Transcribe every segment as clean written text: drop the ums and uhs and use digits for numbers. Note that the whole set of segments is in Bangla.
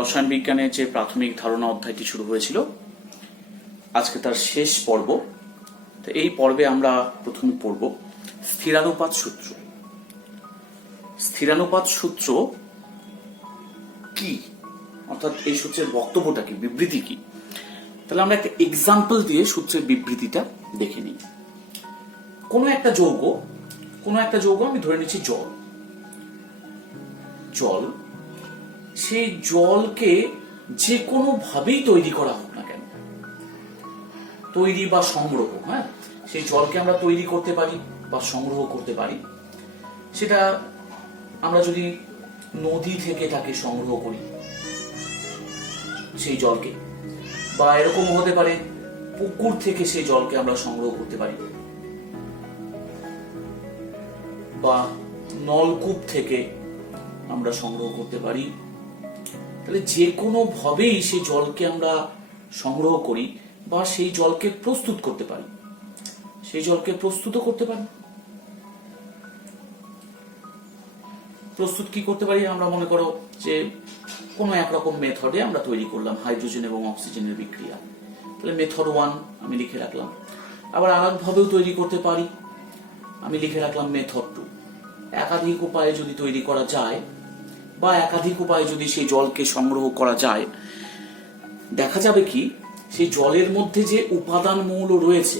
রসায়ন বিজ্ঞানের যে প্রাথমিক ধারণা অধ্যায়টি শুরু হয়েছিল, আজকে তার শেষ পর্ব। তো এই পর্বে আমরা প্রথমে পড়ব স্থিরানুপাত সূত্র। স্থিরানুপাত সূত্র কি, অর্থাৎ এই সূত্রের বক্তব্যটা কি, বিবৃতি কি। তাহলে আমরা একটা এক্সাম্পল দিয়ে সূত্রের বিবৃতিটা দেখে নিই। কোনো একটা যৌগ আমি ধরে নিচ্ছি জল। সেই জলকে যে কোনো ভাবেই তৈরি করা হোক না কেন, তৈরি বা সংগ্রহ, সেই জলকে আমরা তৈরি করতে পারি বা সংগ্রহ করতে পারি। সেটা আমরা যদি নদী থেকে তাকে সংগ্রহ করি সেই জলকে, বা এরকম হতে পারে পুকুর থেকে সেই জলকে আমরা সংগ্রহ করতে পারি, বা নলকূপ থেকে আমরা সংগ্রহ করতে পারি। তাহলে যে কোনো ভাবেই সেই জলকে আমরা সংগ্রহ করি বা সেই জলকে প্রস্তুত করতে পারি, সেই জলকে প্রস্তুতও করতে পারি। প্রস্তুত কি করতে পারি? আমরা মনে করো যে কোনো একরকম মেথডে আমরা তৈরি করলাম হাইড্রোজেন এবং অক্সিজেনের বিক্রিয়া, তাহলে মেথড 1 আমি লিখে রাখলাম। আবার আলাদা ভাবেও তৈরি করতে পারি, আমি লিখে রাখলাম মেথড 2। একাধিক উপায়ে যদি তৈরি করা যায় বা একাধিক উপায়ে যদি সেই জলকে সংগ্রহ করা যায়, দেখা যাবে কি সেই জলের মধ্যে যে উপাদান মৌল রয়েছে,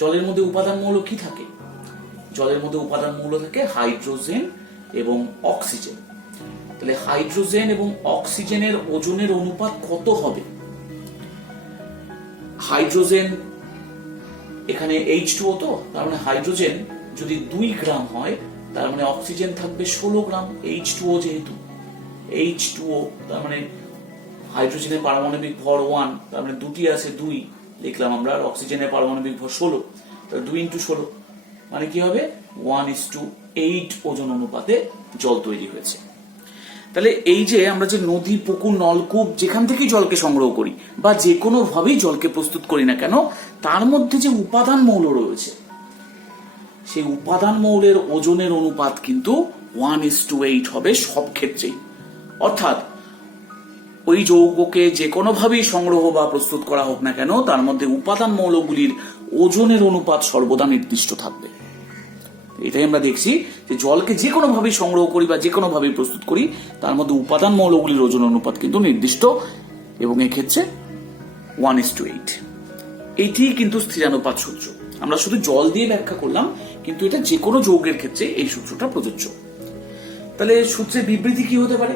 জলের মধ্যে উপাদান মৌল কি থাকে? জলের মধ্যে উপাদান মৌল থাকে হাইড্রোজেন এবং অক্সিজেন। তাহলে হাইড্রোজেন এবং অক্সিজেনের ওজনের অনুপাত কত হবে? হাইড্রোজেন এখানে H2O, তো তার মানে হাইড্রোজেন যদি 2 গ্রাম হয়, তার মানে অক্সিজেন থাকবে 16 গ্রাম। H2O যেহেতু H2O, তার মানে হাইড্রোজেনের পারমাণবিক ভর 1, তার মানে দুটি আছে 2 লিখলাম আমরা, আর অক্সিজেনের পারমাণবিক ভর 16, তাহলে 2 × 16 মানে কি হবে 1:8 ওজন অনুপাতে জল তৈরি হয়েছে। তাহলে এই যে আমরা যে নদী, পুকুর, নলকূপ যেখান থেকে জলকে সংগ্রহ করি বা যে কোনো ভাবেই জলকে প্রস্তুত করি না কেন, তার মধ্যে যে উপাদান মৌল রয়েছে, সেই উপাদান মৌলের ওজনের অনুপাত কিন্তু 1:8 হবে সব ক্ষেত্রেই। অর্থাৎ ওই যৌগকে যে কোনো ভাবেই সংগ্রহ বা প্রস্তুত করা হোক না কেন, তার মধ্যে উপাদান মৌলগুলির ওজনের অনুপাত সর্বদা নির্দিষ্ট থাকবে। এটাই আমরা দেখছি যে জলকে যে কোনো ভাবেই সংগ্রহ করি বা যে কোনো ভাবেই প্রস্তুত করি, তার মধ্যে উপাদান মৌলগুলির ওজন অনুপাত কিন্তু নির্দিষ্ট, এবং এক্ষেত্রে 1:8। এটি কিন্তু স্থিরানুপাত সূত্র। আমরা শুধু জল দিয়ে ব্যাখ্যা করলাম, কিন্তু এটা যে কোনো যৌগের ক্ষেত্রে এই সূত্রটা প্রযোজ্য। তাহলে সূত্রের বিবৃতি কি হতে পারে?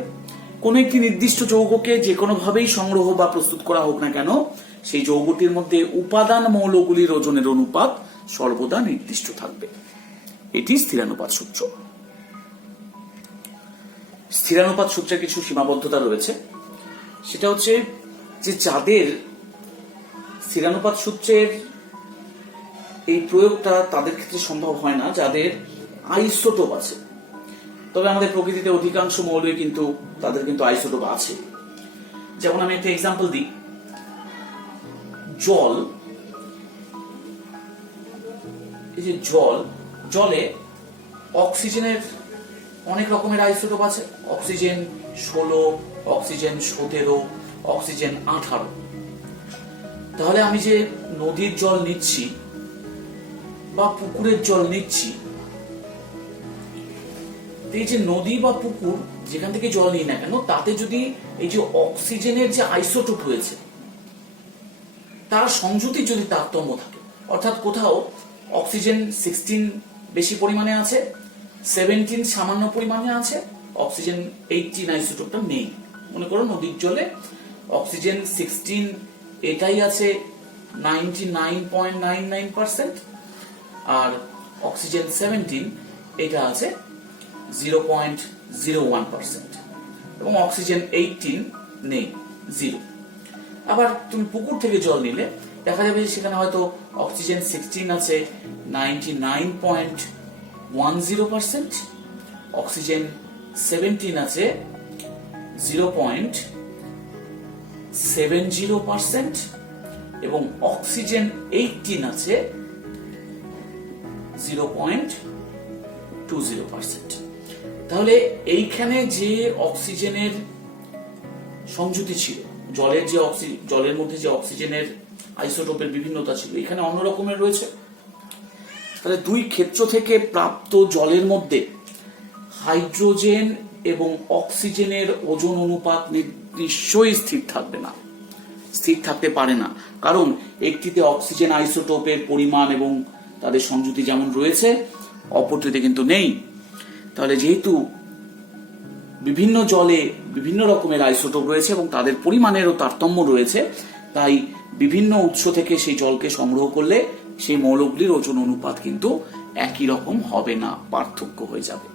কোন একটি নির্দিষ্ট যৌগকে যে কোনো ভাবেই সংগ্রহ বা প্রস্তুত করা হোক না কেন, সেই যৌগটির মধ্যে উপাদান মৌলগুলির ওজনের অনুপাত সর্বদা নির্দিষ্ট থাকবে। এটি স্থিরানুপাত সূত্র। স্থিরানুপাত সূত্রের কিছু সীমাবদ্ধতা রয়েছে। সেটা হচ্ছে যে যাদের স্থিরানুপাত সূত্রের এই প্রয়োগটা তাদের ক্ষেত্রে সম্ভব হয় না, যাদের আইসোটোপ আছে। তবে আমাদের প্রকৃতিতে অধিকাংশ মৌলই কিন্তু তাদের কিন্তু আইসোটোপ আছে। যেমন আমি একটা এক্সাম্পল দিই, জল, এই যে জলে অক্সিজেনের অনেক রকমের আইসোটোপ আছে। Oxygen 16, oxygen 17, oxygen 18। তাহলে আমি যে নদীর জল নিচ্ছি বা পুকুরের জল নিচ্ছি, এই যে নদী বা পুকুর যেখান থেকে জল নিই না কেন, তাতে যদি এই যে অক্সিজেনের যে আইসোটোপ রয়েছে তার সংযুতির যদি তারতম্য থাকে, অর্থাৎ কোথাও অক্সিজেন 16 বেশি পরিমাণে আছে, 17 সামান্য পরিমাণে আছে, অক্সিজেন 18 আইসোটোপটা নেই। মনে করো নদীর জলে অক্সিজেন 16 এটাই আছে 99.99%, আর অক্সিজেন 17 এটা আছে 0.01%, এবং অক্সিজেন 18 নেই, 0। আবার তুমি পুকুর থেকে জল নিলে দেখা যাবে সেখানে হয়তো অক্সিজেন 16 আছে 99.10%, অক্সিজেন 17 আছে 0.70%, এবং অক্সিজেন 18 আছে 0.20%। তাহলে এইখানে যে অক্সিজেনের সংযুতি ছিল, জলের মধ্যে যে অক্সিজেনের আইসোটোপের বিভিন্নতা ছিল, এখানে অন্য রকমের রয়েছে। তাহলে দুই ক্ষেত্র থেকে প্রাপ্ত জলের মধ্যে হাইড্রোজেন এবং অক্সিজেনের ওজন অনুপাত নিশ্চয়ই স্থির থাকবে না, স্থির থাকতে পারে না। কারণ একটিতে অক্সিজেন আইসোটোপের পরিমাণ এবং তাদের সংযুতি যেমন রয়েছে, অপরটিতে কিন্তু নেই। তাহলে যেহেতু বিভিন্ন জলে বিভিন্ন রকমের আইসোটোপ রয়েছে এবং তাদের পরিমাণেরও তারতম্য রয়েছে, তাই বিভিন্ন উৎস থেকে সেই জলকে সংগ্রহ করলে সেই মৌলগুলির ওজন অনুপাত কিন্তু একই রকম হবে না, পার্থক্য হয়ে যাবে,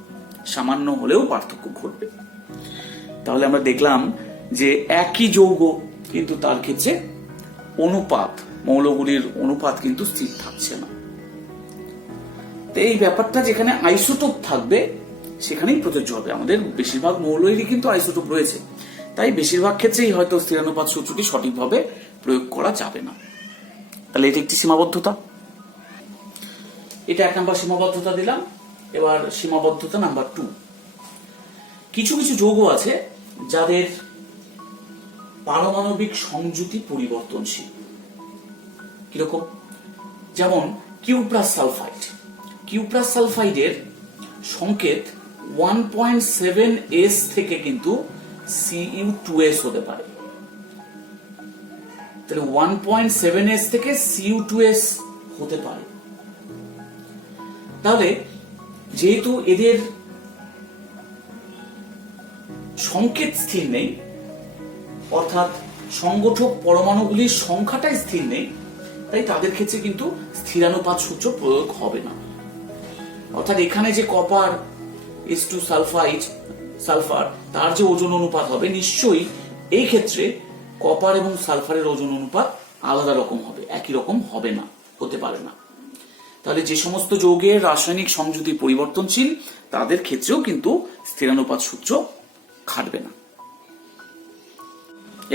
সামান্য হলেও পার্থক্য ঘটবে। তাহলে আমরা দেখলাম যে একই যৌগ কিন্তু তার ক্ষেত্রে অনুপাত, মৌলগুলির অনুপাত কিন্তু স্থির থাকছে না। তো এই ব্যাপারটা যেখানে আইসোটোপ থাকবে সেখানেই প্রযোজ্য হবে। আমাদের বেশিরভাগ মৌলেরই কিন্তু আইসোটোপ রয়েছে, তাই বেশিরভাগ ক্ষেত্রেই হয়তো স্থিরানুপাত সূত্রটি সঠিকভাবে প্রয়োগ করা যাবে না। তাহলে এটা একটি সীমাবদ্ধতা, এটা 1 নম্বর সীমাবদ্ধতা দিলাম। এবার সীমাবদ্ধতা নাম্বার 2, কিছু কিছু যৌগ আছে যাদের পারমাণবিক সংযুতি পরিবর্তনশীল। কিরকম? যেমন কিউপ্রাস সালফাইড। কিউপ্রাস সালফাইডের সংকেত 1.7s থেকে কিন্তু Cu2s হতে পারে। তাহলে 1.7s থেকে Cu2s হতে পারে। তাহলে যেহেতু এদের সংকেত স্থির নেই, অর্থাৎ সংগঠক পরমাণুগুলির সংখ্যাটাই স্থির নেই, তাই তাদের ক্ষেত্রে কিন্তু স্থিরানুপাত সূত্র প্রয়োগ হবে না। অর্থাৎ এখানে যে কপার H2 সালফার, তার যে ওজন অনুপাত হবে, নিশ্চয়ই এই ক্ষেত্রে কপার এবং সালফারের ওজন অনুপাত আলাদা রকম হবে, একই রকম হবে না, হতে পারে না। তাহলে যে সমস্ত যৌগের রাসায়নিক সংযুতি পরিবর্তনশীল তাদের ক্ষেত্রেও কিন্তু স্থিরানুপাত সূত্র খাটবে না।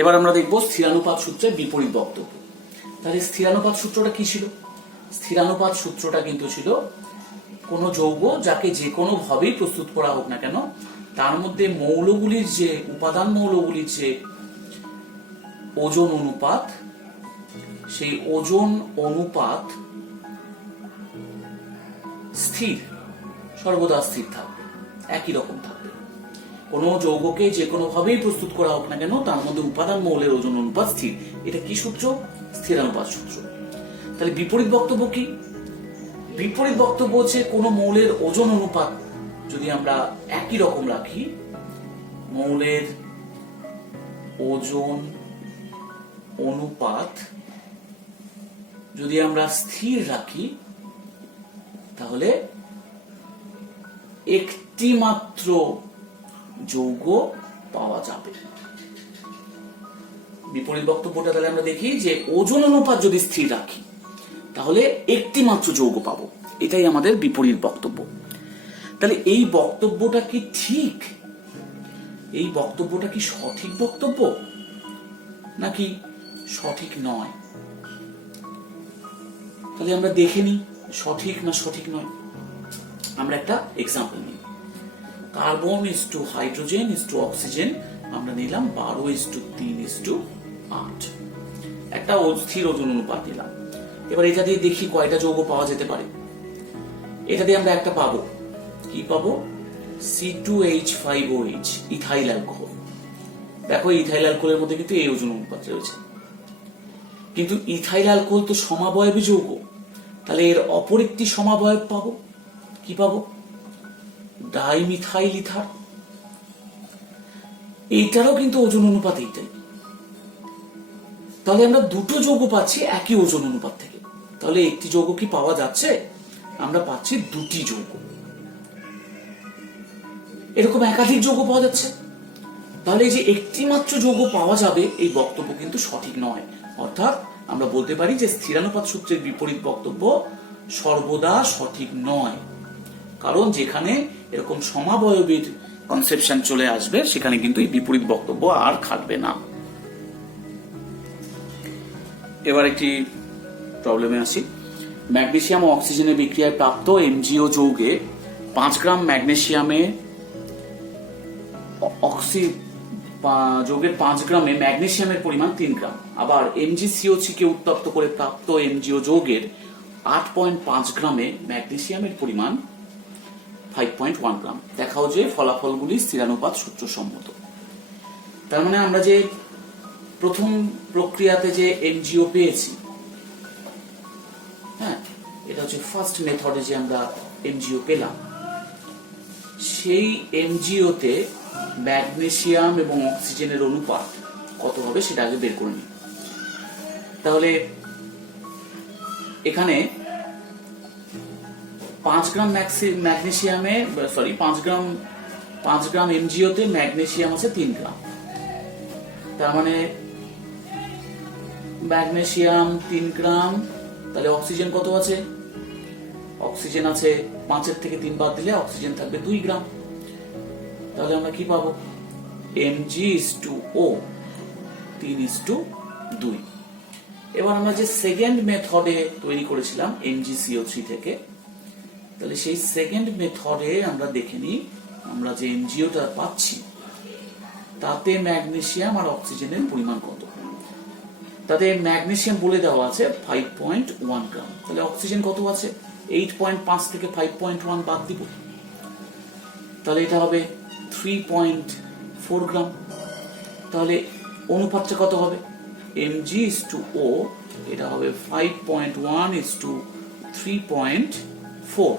এবার আমরা দেখব স্থিরানুপাত সূত্রের বিপরীত বক্তব্য। তাহলে স্থিরানুপাত সূত্রটা কি ছিল? স্থিরানুপাত সূত্রটা কিন্তু ছিল কোন যৌগ যাকে যে কোনো ভাবেই প্রস্তুত করা হোক না কেন, তার মধ্যে মৌলগুলির যে উপাদান মৌলগুলির যে ওজন অনুপাত, সেই ওজন অনুপাত স্থির, সর্বদা স্থির থাকবে, একই রকম থাকবে। কোন যৌগকে যে কোনো ভাবেই প্রস্তুত করা হোক না কেন, তার মধ্যে উপাদান মৌলের ওজন অনুপাত স্থির। এটা কি সূত্র? স্থিরানুপাত সূত্র। তাহলে বিপরীত বক্তব্য কি? বিপরীত বক্তব্য হচ্ছে কোন মৌলের ওজন অনুপাত যদি আমরা একই রকম রাখি, মৌলের ওজন অনুপাত যদি আমরা স্থির রাখি, তাহলে একটি মাত্র যৌগ পাওয়া যাবে। বিপরীত বক্তব্যটা তাহলে আমরা দেখি যে ওজন অনুপাত যদি স্থির রাখি, তাহলে একটি মাত্র যৌগ পাবো, এটাই আমাদের বিপরীত বক্তব্য। তাহলে এই বক্তব্যটা কি ঠিক? এই বক্তব্যটা কি সঠিক বক্তব্য নাকি সঠিক নয়? তাহলে আমরা দেখে নিই সঠিক না সঠিক নয়। আমরা একটা এক্সাম্পল নিই। Carbon is to hydrogen is to oxygen আমরা নিলাম 12:3:8, একটা স্থির ওজন অনুপাত নিলাম। এবার এটা দিয়ে দেখি কয়টা যৌগ পাওয়া যেতে পারে। এটা দিয়ে আমরা একটা পাবো, কি পাবো? C2H5OH, ethyl alcohol. দেখো ইথাইল অ্যালকোহলের মধ্যে কিন্তু এই ওজন অনুপাত রয়েছে, কিন্তু ইথাইল অ্যালকোহল তো সমাবয়বী যৌগ, তাহলে এর অপর একটি সমাবয়ব পাবো, কি পাবো? Dimethyl ether. এইটারও কিন্তু ওজন অনুপাত এইটাই। তাহলে আমরা দুটো যৌগ পাচ্ছি একই ওজন অনুপাত থেকে। তাহলে একটি যৌগ কি পাওয়া যাচ্ছে? আমরা পাচ্ছি দুটি যৌগ। এরকম একাধিক যৌগ পাওয়া যাচ্ছে। তাহলে এই যে একটি মাত্র যৌগ পাওয়া যাবে, এই বক্তব্য কিন্তু সঠিক নয়। অর্থাৎ আমরা বলতে পারি যে স্থিরানুপাত সূত্রের বিপরীত বক্তব্য সর্বদা সঠিক নয়। কারণ যেখানে এরকম সমাবয়বীর কনসেপশন চলে আসবে, সেখানে কিন্তু এই বিপরীত বক্তব্য আর খাটবে না। এবার একটি প্রবলেমে আসি। ম্যাগনেসিয়াম ও অক্সিজেনের বিক্রিয়ায় প্রাপ্ত MgO যৌগে 5 গ্রাম ম্যাগনেসিয়ামে যৌগের 5 গ্রামে ম্যাগনেসিয়ামের পরিমাণ 3 গ্রাম। আবার MgCO3 কে উত্তপ্ত করে প্রাপ্ত MgO যৌগের 8.5 গ্রামে ম্যাগনেসিয়ামের পরিমাণ 5.1 গ্রাম। দেখাও যে ফলাফলগুলি স্থিরানুপাত সূত্র সম্মত। তার মানে আমরা যে প্রথম প্রক্রিয়াতে যে MgO পেয়েছি, হ্যাঁ, এটা হচ্ছে ফার্স্ট মেথডে যে আমরা MgO পেলাম, সেই MgO তে ম্যাগনেসিয়াম এবং অক্সিজেনের অনুপাত কত হবে সেটা আগে বের করে নিই। তাহলে এখানে 5 গ্রাম ম্যাগনেসিয়ামে 5 গ্রাম MgO তে ম্যাগনেসিয়াম আছে 3 গ্রাম। তার মানে ম্যাগনেসিয়াম 3 গ্রাম, তাহলে অক্সিজেন কত আছে? অক্সিজেন আছে 5 থেকে 3 বাদ দিলে অক্সিজেন থাকবে 2 গ্রাম। তাহলে আমরা কি পাবো? Mg/O 3:2। এবার আমরা যে সেকেন্ড মেথডে তৈরি করেছিলাম MgCO3 থেকে, তাহলে সেই সেকেন্ড মেথডে আমরা দেখে নিই আমরা যে MgOটা পাচ্ছি তাতে ম্যাগনেসিয়াম আর অক্সিজেনের পরিমাণ কত। তাতে ম্যাগনেসিয়াম বলে দেওয়া আছে 5.1 গ্রাম। তাহলে অক্সিজেন কত আছে? 8.5 থেকে 5.1 বাদ দিব, তাহলে এটা হবে 3.4 গ্রাম। তাহলে অনুপাতটা কত হবে? Mg/O এটা হবে 5.1:3.4।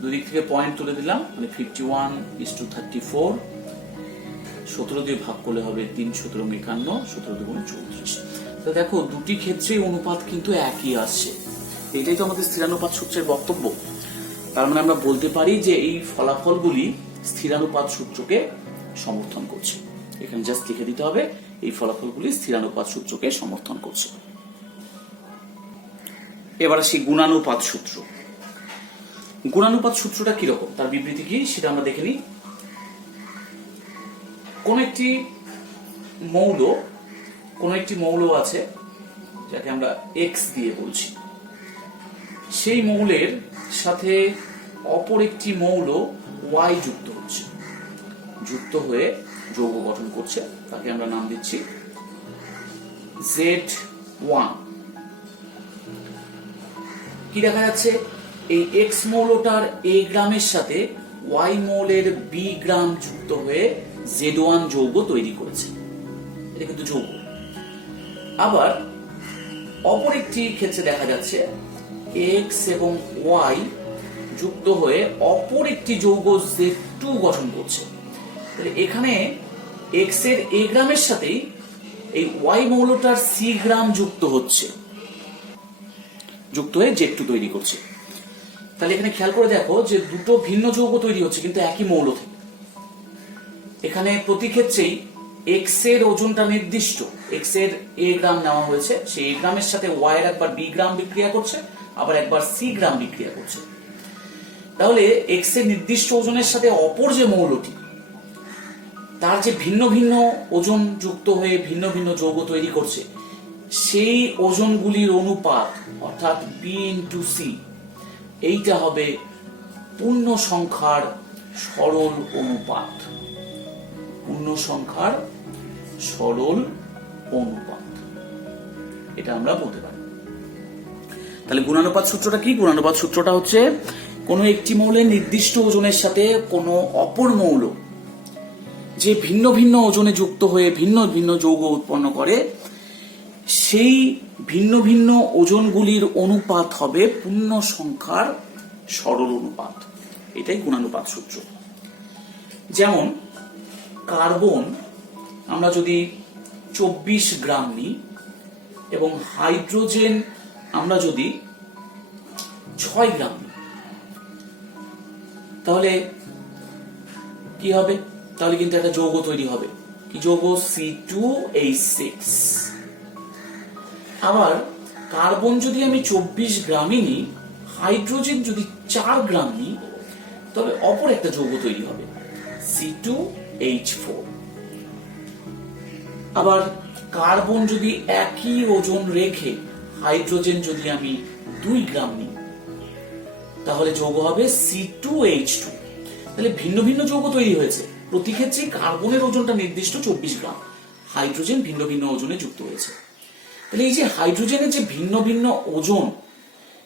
দুই দিক থেকে পয়েন্ট তুলে দিলাম, মানে 51:34। 17 দিয়ে ভাগ করলে হবে 3 17 51, 17 দুগুণ 34। তো দেখো দুটি ক্ষেত্রেই অনুপাত কিন্তু একই আসছে। এটাই তো আমাদের স্থিরানুপাত সূত্রের বক্তব্য। তার মানে আমরা বলতে পারি যে এই ফলাফলগুলি স্থিরানুপাত সূত্রকে সমর্থন করছে। এখানে জাস্ট লিখে দিতে হবে এই ফলাফলগুলি স্থিরানুপাত সূত্রকে সমর্থন করছে। এবার আসি গুণানুপাত সূত্র। গুণানুপাত সূত্রটা কিরকম, তার বিবৃতি কি সেটা আমরা দেখে নিই। কোন একটি মৌল আছে যাকে আমরা X দিয়ে বলছি, সেই মৌলের সাথে অপর একটি মৌল Y যুক্ত হচ্ছে, যুক্ত হয়ে যৌগ গঠন করছে, তাকে আমরা নাম দিচ্ছি Z1। কি দেখা যাচ্ছে? এই X মৌলটার A গ্রামের সাথে Y মৌলের B গ্রাম যুক্ত হয়ে Z1 যৌগ তৈরি করেছে। এটা কিন্তু যৌগ। আবার অপর একটি ক্ষেত্রে দেখা যাচ্ছে X এবং Y যুক্ত হয়ে অপর একটি যৌগ Z2 গঠন করছে। তাহলে এখানে X এর A গ্রামের সাথেই এই Y মৌলটার C গ্রাম যুক্ত হচ্ছে, যুক্ত হয়ে Z2 তৈরি করছে। তাহলে এখানে খেয়াল করে দেখো যে দুটো ভিন্ন যৌগ তৈরি হচ্ছে কিন্তু একই মৌল থেকে। এখানে প্রতি ক্ষেত্রেই X এর ওজনটা নির্দিষ্ট, X এর A গ্রাম নেওয়া হয়েছে, সেই A গ্রামের সাথে Y এর একবার B গ্রাম বিক্রিয়া করছে, আবার একবার C গ্রাম বিক্রিয়া করছে। তাহলে X এর নির্দিষ্ট ওজনের সাথে অপর যে মৌলটি, তার যে ভিন্ন ভিন্ন ওজন যুক্ত হয়ে ভিন্ন ভিন্ন যৌগ তৈরি করছে, সেই ওজনগুলির অনুপাত অর্থাৎ B/C, এইটা হবে পূর্ণ সংখ্যার সরল অনুপাত। পূর্ণ সংখ্যার সরল অনুপাত, এটা আমরা বলতে পারি। তাহলে গুণানুপাত সূত্রটা কি? গুণানুপাত সূত্রটা হচ্ছে কোনো একটি মৌলের নির্দিষ্ট ওজনের সাথে কোনো অপর মৌল যে ভিন্ন ভিন্ন ওজনে যুক্ত হয়ে ভিন্ন ভিন্ন যৌগ উৎপন্ন করে, সেই ভিন্ন ভিন্ন ওজনগুলির অনুপাত হবে পূর্ণ সংখ্যার সরল অনুপাত। এটাই গুণানুপাত সূত্র। যেমন কার্বন আমরা যদি 24 গ্রাম নিই এবং হাইড্রোজেন আমরা যদি 6 গ্রাম নিই, তাহলে কি হবে? তাহলে কিন্তু একটা যৌগ তৈরি হবে। কি যৌগ? C2H6। আবার কার্বন যদি আমি 24 গ্রামই নিই, হাইড্রোজেন যদি 4 গ্রাম নিই, তবে অপর একটা যৌগ তৈরি হবে C2H4। আবার কার্বন যদি একই ওজন রেখে হাইড্রোজেন যদি আমি 2 গ্রাম নিই, তাহলে যৌগ হবে C2H2। তাহলে ভিন্ন ভিন্ন যৌগ তৈরি হয়েছে। প্রতি ক্ষেত্রে কার্বনের ওজনটা নির্দিষ্ট 24 গ্রাম, হাইড্রোজেন ভিন্ন ভিন্ন ওজনে যুক্ত হয়েছে। তাহলে এই যে হাইড্রোজেনের যে ভিন্ন ভিন্ন ওজন,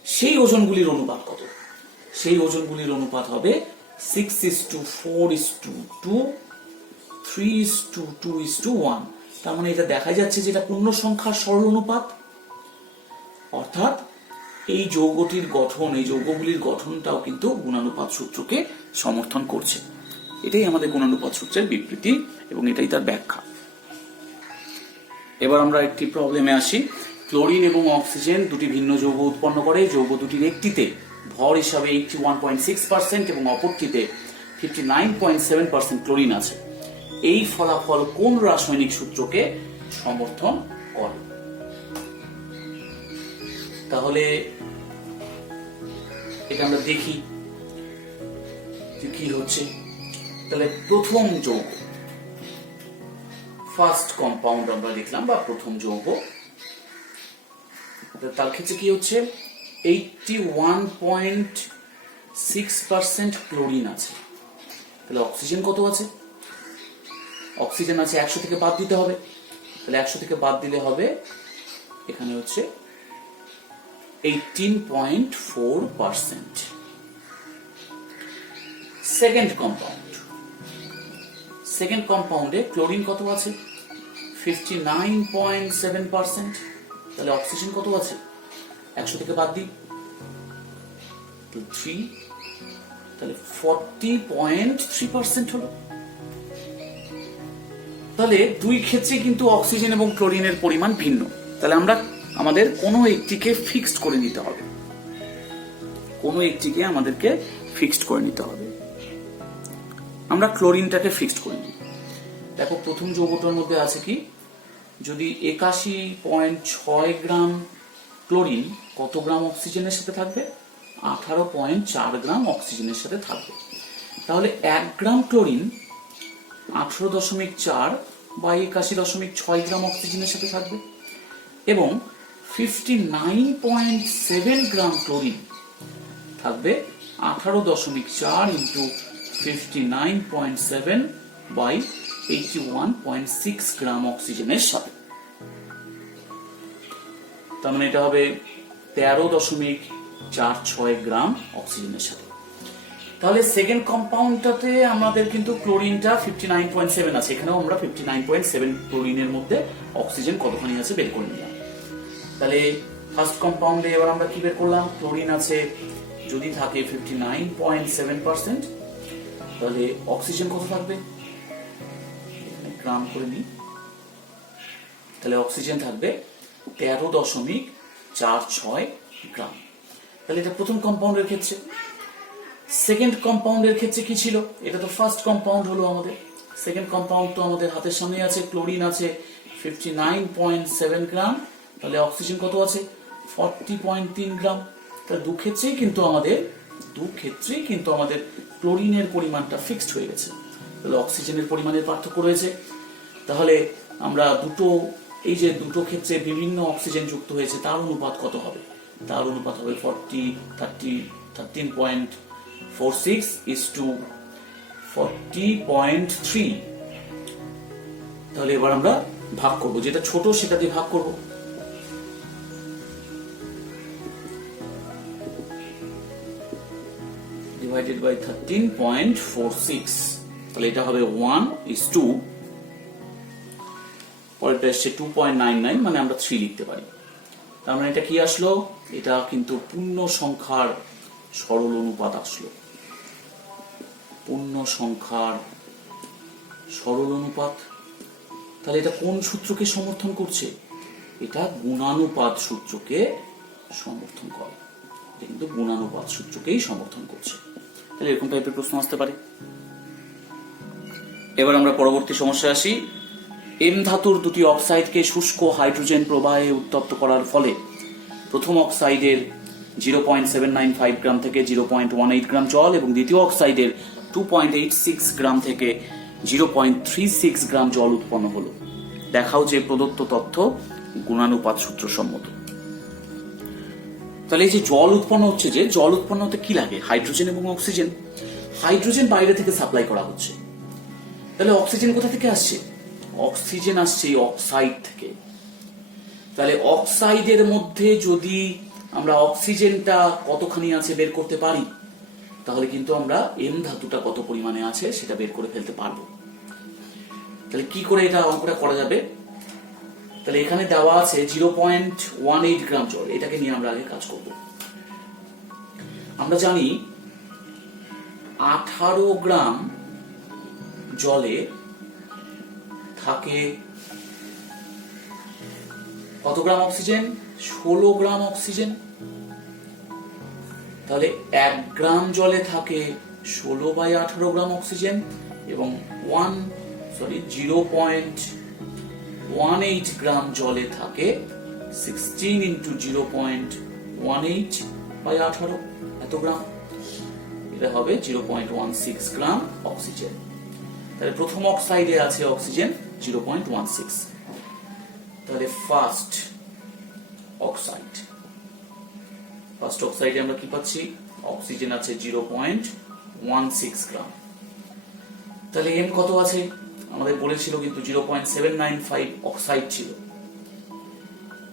সেই ওজনগুলির অনুপাত কত? সেই ওজনগুলির অনুপাত হবে 6:4:2, 3:2:1। তার মানে এটা দেখা যাচ্ছে যে এটা পূর্ণ সংখ্যার সরল অনুপাত, অর্থাৎ এই যৌগটির গঠন, এই যৌগগুলির গঠনটাও কিন্তু গুণানুপাত সূত্রকে সমর্থন করছে। এটাই আমাদের গুণানুপাত সূত্রের বিবৃতি এবং এটাই তার ব্যাখ্যা। এবার আমরা একটি প্রবলেমে আসি। ক্লোরিন এবং অক্সিজেন দুটি ভিন্ন যৌগ উৎপন্ন করে। যৌগ দুটির একটিতে ভর হিসাবে 81.6% এবং অপরটিতে 59.7% ক্লোরিন আছে। এই ফলাফল কোন রাসায়নিক সূত্রকে সমর্থন করে? তাহলে এটা আমরা দেখি যে কি হচ্ছে। তাহলে প্রথম যৌগ, ফার্স্ট কম্পাউন্ড আমরা লিখলাম, বা প্রথম যৌগ, তার ক্ষেত্রে কি হচ্ছে? 81.6% ক্লোরিন আছে। তাহলে অক্সিজেন কত আছে? অক্সিজেন আছে 100 থেকে বাদ দিতে হবে। তাহলে 100 থেকে বাদ দিলে হবে এখানে হচ্ছে 18.4%। সেকেন্ড কম্পাউন্ড, সেকেন্ড কম্পাউন্ডে ক্লোরিন কত আছে? 59.7%। তাহলে অক্সিজেন কত আছে? 100 থেকে বাদ দিই, 3, তাহলে 40.3% হলো। তাহলে দুই ক্ষেত্রে কিন্তু অক্সিজেন এবং ক্লোরিনের পরিমাণ ভিন্ন। তাহলে আমরা আমাদের কোনো একটিকে ফিক্সড করে নিতে হবে, কোনো একটিকে আমাদেরকে ফিক্সড করে নিতে হবে। আমরা ক্লোরিনটাকে ফিক্সড করে নিই। দেখো প্রথম যৌগটার মধ্যে আছে কি, যদি 81.6 গ্রাম ক্লোরিন কত গ্রাম অক্সিজেনের সাথে থাকবে? 18.4 গ্রাম অক্সিজেনের সাথে থাকবে। তাহলে 1 গ্রাম ক্লোরিন 18.4 বা 81.6 গ্রাম অক্সিজেনের সাথে থাকবে, এবং 59.7 গ্রাম ক্লোরিন থাকবে 18.4 ইন্টু 59.7 বাই 81.6 গ্রাম অক্সিজেনের সাথে। তার মানে এটা হবে 13.46 গ্রাম অক্সিজেনের সাথে। তাহলে সেকেন্ড কম্পাউন্ডটাতে আমাদের কিন্তু ক্লোরিনটা 59.7 আছে, এখানেও আমরা 59.7 ক্লোরিনের মধ্যে অক্সিজেন কতখানি আছে বের করে নিলাম। তাহলে ফার্স্ট কম্পাউন্ডে এবার আমরা কি বের করলাম? ক্লোরিন আছে যদি থাকে 59.7%, তাহলে অক্সিজেন কত থাকবে? গ্রাম করে নিই। তাহলে অক্সিজেন থাকবে 13.46 গ্রাম। তাহলে এটা প্রথম কম্পাউন্ডের ক্ষেত্রে। সেকেন্ড কম্পাউন্ডের ক্ষেত্রে কি ছিল? এটা তো ফার্স্ট কম্পাউন্ড হলো আমাদের। সেকেন্ড কম্পাউন্ড তো আমাদের হাতের সামনে আছে, ক্লোরিন আছে 59.7 গ্রাম, তাহলে অক্সিজেন কত আছে? 40.3 গ্রাম। তাহলে দু ক্ষেত্রেই কিন্তু আমাদের ক্লোরিনের পরিমাণটা ফিক্সড হয়ে গেছে। তাহলে অক্সিজেনের পরিমাণের পার্থক্য রয়েছে। তাহলে আমরা এই যে দুটো ক্ষেত্রে বিভিন্ন অক্সিজেন যুক্ত হয়েছে, তার অনুপাত কত হবে? তার অনুপাত হবে 13.46:40.3। তাহলে এবার আমরা ভাগ করব, যেটা ছোট সেটা দিয়ে ভাগ করব। ডিভাইডেড বাই 13.46, তাহলে এটা হবে 1:2। পরেরটা এসছে 2.99, মানে আমরা 3 লিখতে পারি। তার মানে এটা কি আসলো? এটা কিন্তু পূর্ণ সংখ্যার সরল অনুপাত আসলো, পূর্ণ সংখ্যার সরল অনুপাত। তাহলে এটা কোন সূত্রকে সমর্থন করছে? এটা গুণানুপাত সূত্রকে সমর্থন করে। এটা কিন্তু গুণানুপাত সূত্রকেই সমর্থন করছে। তাহলে এরকম টাইপের প্রশ্ন আসতে পারে। এবার আমরা পরবর্তী সমস্যায় আসি। এম ধাতুর দুটি অক্সাইডকে শুষ্ক হাইড্রোজেন প্রবাহে উত্তপ্ত করার ফলে প্রথম অক্সাইডের 0.795 গ্রাম থেকে 0.18 গ্রাম জল এবং দ্বিতীয় অক্সাইডের 2.86 গ্রাম থেকে 0.36 গ্রাম জল উৎপন্ন হলো। দেখাও যে প্রদত্ত তথ্য গুণানুপাত সূত্র সম্মত। তাহলে এই যে জল উৎপন্ন হচ্ছে, যে জল উৎপন্ন হতে কি লাগে? হাইড্রোজেন এবং অক্সিজেন। হাইড্রোজেন বাইরে থেকে সাপ্লাই করা হচ্ছে। তাহলে অক্সিজেন কোথা থেকে আসছে? অক্সিজেন আসছে এই অক্সাইড থেকে। তাহলে অক্সাইডের মধ্যে যদি আমরা অক্সিজেনটা কতখানি আছে বের করতে পারি, তাহলে কিন্তু আমরা এম ধাতুটা কত পরিমাণে আছে সেটা বের করে ফেলতে পারবো। তাহলে কি করে এটা অঙ্কটা করা যাবে? তাহলে এখানে দেওয়া আছে 0.18 গ্রাম জল, এটাকে নিয়ে আমরা আগে কাজ করব। আমরা জানি 18 গ্রাম জলে থাকে কত গ্রাম অক্সিজেন? 16 গ্রাম অক্সিজেন। তাহলে 1 গ্রাম জলে থাকে 16/18 গ্রাম অক্সিজেন এবং 0.18 গ্রাম জলে থাকে 16 × 0.18/18 এত গ্রাম, এটা হবে 0.16 গ্রাম অক্সিজেন। তাহলে প্রথম অক্সাইডে আছে অক্সিজেন 0.16। তাহলে ফার্স্ট অক্সাইডে আমরা কি পাচ্ছি? অক্সিজেন আছে 0.16 গ্রাম। তাহলে এম কত আছে? আমাদের বলেছিল কিন্তু 0.795 অক্সাইড ছিল।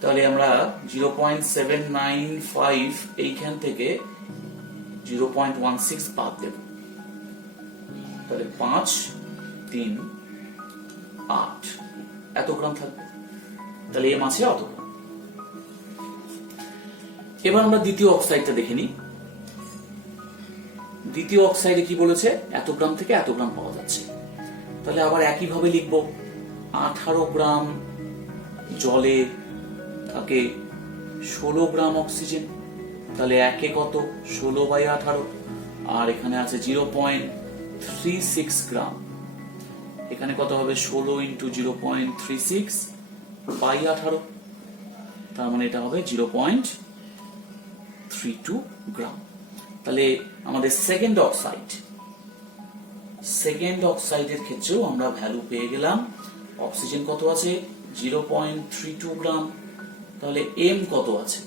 তাহলে আমরা 0.795 এইখান থেকে 0.16 বাদ দেব। তাহলে 5, 3, 8 এত গ্রাম থাকবে। তাহলে এম আছে অত গ্রাম। এবার আমরা দ্বিতীয় অক্সাইডটা দেখে নিই। দ্বিতীয় অক্সাইডে কি বলেছে? এত গ্রাম থেকে এত গ্রাম পাওয়া যাচ্ছে। তাহলে আবার একইভাবে লিখবো, 18 গ্রাম জলে থাকে 16 গ্রাম অক্সিজেন। তাহলে একে কত? 16/18। আর এখানে আছে 0.36 গ্রাম। এখানে কত হবে? 16 × 0.36/18। তার মানে এটা হবে 0.32 গ্রাম। তাহলে আমাদের সেকেন্ড অক্সাইডের ক্ষেত্রেও আমরা ভ্যালু পেয়ে গেলাম। অক্সিজেন কত আছে? 0.32 গ্রাম। তাহলে এম কত আছে?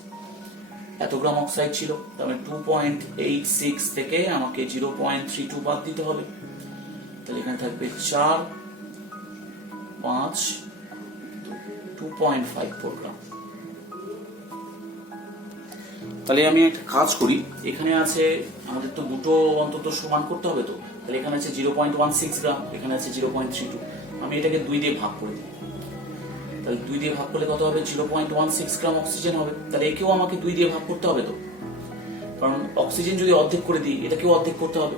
এত গ্রাম অক্সাইড ছিল, তাহলে 2.86 থেকে আমাকে 0.32 বাদ দিতে হবে। তাহলে এখানে থাকবে 4, 5, 2.54 গ্রাম। তাহলে আমি একটা কাজ করি, এখানে আছে আমাদের তো দুটো অন্তত সমান করতে হবে। তো তাহলে এখানে আছে 0.16 গ্রাম, এখানে আছে 0.32। আমি এটাকে 2 দিয়ে ভাগ করে দিই। তাহলে 2 দিয়ে ভাগ করলে কত হবে? 0.16 গ্রাম অক্সিজেন হবে। তাহলে একেও আমাকে 2 দিয়ে ভাগ করতে হবে তো, কারণ অক্সিজেন যদি অর্ধেক করে দিই এটাকেও অর্ধেক করতে হবে।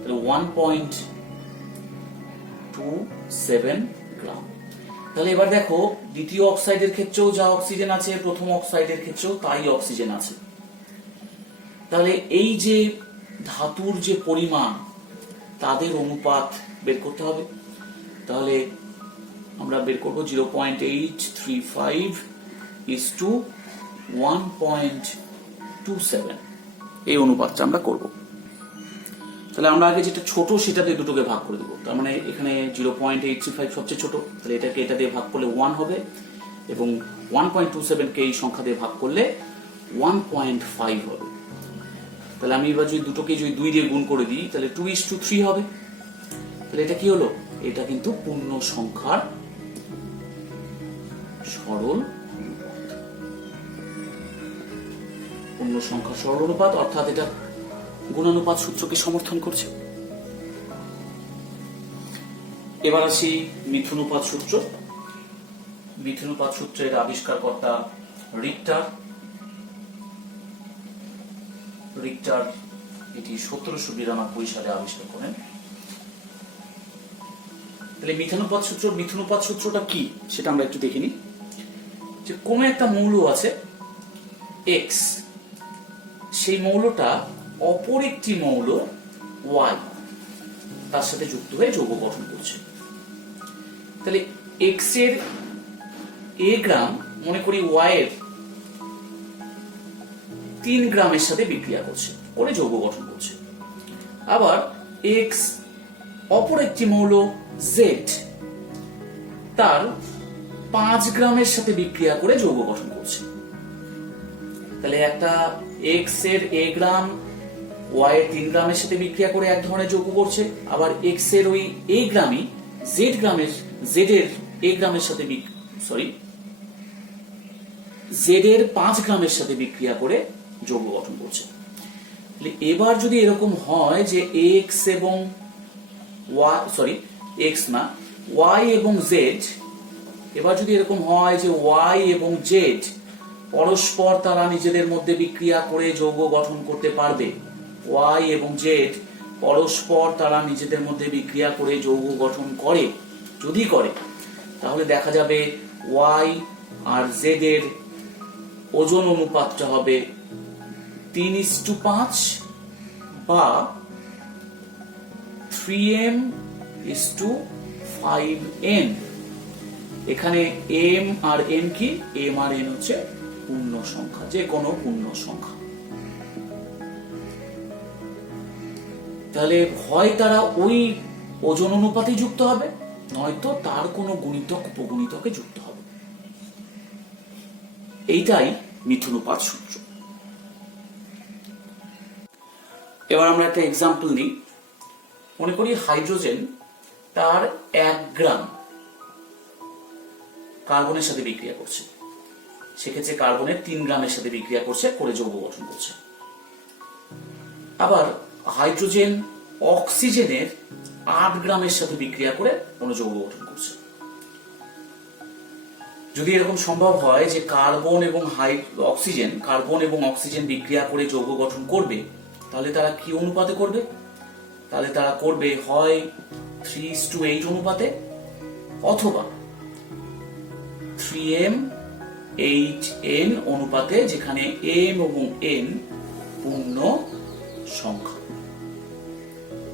তাহলে 1.27 গ্রাম। তাহলে এবার দেখো, দ্বিতীয় অক্সাইডের ক্ষেত্রেও যা অক্সিজেন আছে, প্রথম অক্সাইডের ক্ষেত্রেও তাই অক্সিজেন আছে। তাহলে এই যে ধাতুর যে পরিমাণ, তাদের অনুপাত বের করতে হবে। তাহলে আমরা বের করব 0.835 = 1.27, এই অনুপাতটা আমরা করব। তাহলে আমরা আগে যেটা ছোট সেটা দিয়ে দুটোকে ভাগ করে দেবো। তার মানে এখানে 0.835 সবচেয়ে ছোট, তাহলে এটাকে এটা দিয়ে ভাগ করলে 1 হবে, এবং 1.27 কে এই সংখ্যা দিয়ে ভাগ করলে 1.5 হবে। তাহলে আমি এবার যদি দুটোকে যদি 2 দিয়ে গুণ করে দিই তাহলে 2:3 হবে। তাহলে এটা কি হলো? এটা কিন্তু পূর্ণ সংখ্যার সরল অনুপাত, অর্থাৎ এটা গুণানুপাত সূত্রকে সমর্থন করছে। এবার আসি মিথুনুপাত সূত্র। মিথুনুপাত সূত্রের আবিষ্কারকর্তা রিক্টার। এটি 1792 সালে আবিষ্কার করেন। তাহলে মিথুনুপাত সূত্রটা কি সেটা আমরা একটু দেখে নিই। যে কোন একটা মৌল আছে X, সেই মৌলটা অপর একটি মৌল Y তার সাথে যুক্ত হয়ে যৌগ গঠন করছে। তাহলে X এর A গ্রাম, মনে করি Y এর 3 গ্রামের সাথে বিক্রিয়া করছে, করে যৌগ গঠন করছে। আবার X অপর একটি মৌল Z তার 5 গ্রামের সাথে বিক্রিয়া করে যৌগ গঠন করছে। তাহলে একটা X এর A গ্রাম ওয়াই এর 3 গ্রামের সাথে বিক্রিয়া করে এক ধরনের যৌগ করছে, আবার এক্স এর ওই এ গ্রামই জেড এর এ গ্রামের সাথে জেড এর 5 গ্রামের সাথে বিক্রিয়া করে যৌগ গঠন করছে। এবার যদি এরকম হয় যে এক্স এবং ওয়াই এবং জেড, এবার যদি এরকম হয় যে ওয়াই এবং জেড পরস্পর তারা নিজেদের মধ্যে বিক্রিয়া করে যৌগ গঠন করতে পারবে, ওয়াই এবং জেড পরস্পর তারা নিজেদের মধ্যে বিক্রিয়া করে যৌগ গঠন করে, যদি করে তাহলে দেখা যাবে ওয়াই আর জেড এর ওজন অনুপাতটা হবে 3:5 বা 3m:5n। এখানে m আর n কি? m আর n হচ্ছে পূর্ণ সংখ্যা, যে কোনো পূর্ণ সংখ্যা। তাহলে হয় তারা ওই ওজন অনুপাতে যুক্ত হবে, নয়তো তার কোনো গুণিতক উপগুণিতকে যুক্ত হবে। এইটাই মিথুনুপাত সূত্র। এবার আমরা একটা এক্সাম্পল নিই। মনে করি হাইড্রোজেন তার 1 গ্রাম কার্বনের সাথে বিক্রিয়া করছে, সেক্ষেত্রে কার্বনের 3 গ্রামের সাথে বিক্রিয়া করছে, করে যৌগ গঠন করছে। আবার হাইড্রোজেন অক্সিজেনের 8 গ্রামের সাথে বিক্রিয়া করে কোনো যৌগ গঠন করছে। যদি এরকম সম্ভব হয় যে কার্বন এবং অক্সিজেন বিক্রিয়া করে যৌগ গঠন করবে, তাহলে তারা কি অনুপাতে করবে? তাহলে তারা করবে হয় 3:8 অনুপাতে, অথবা 3m:8n অনুপাতে, যেখানে m এবং n পূর্ণ সংখ্যা।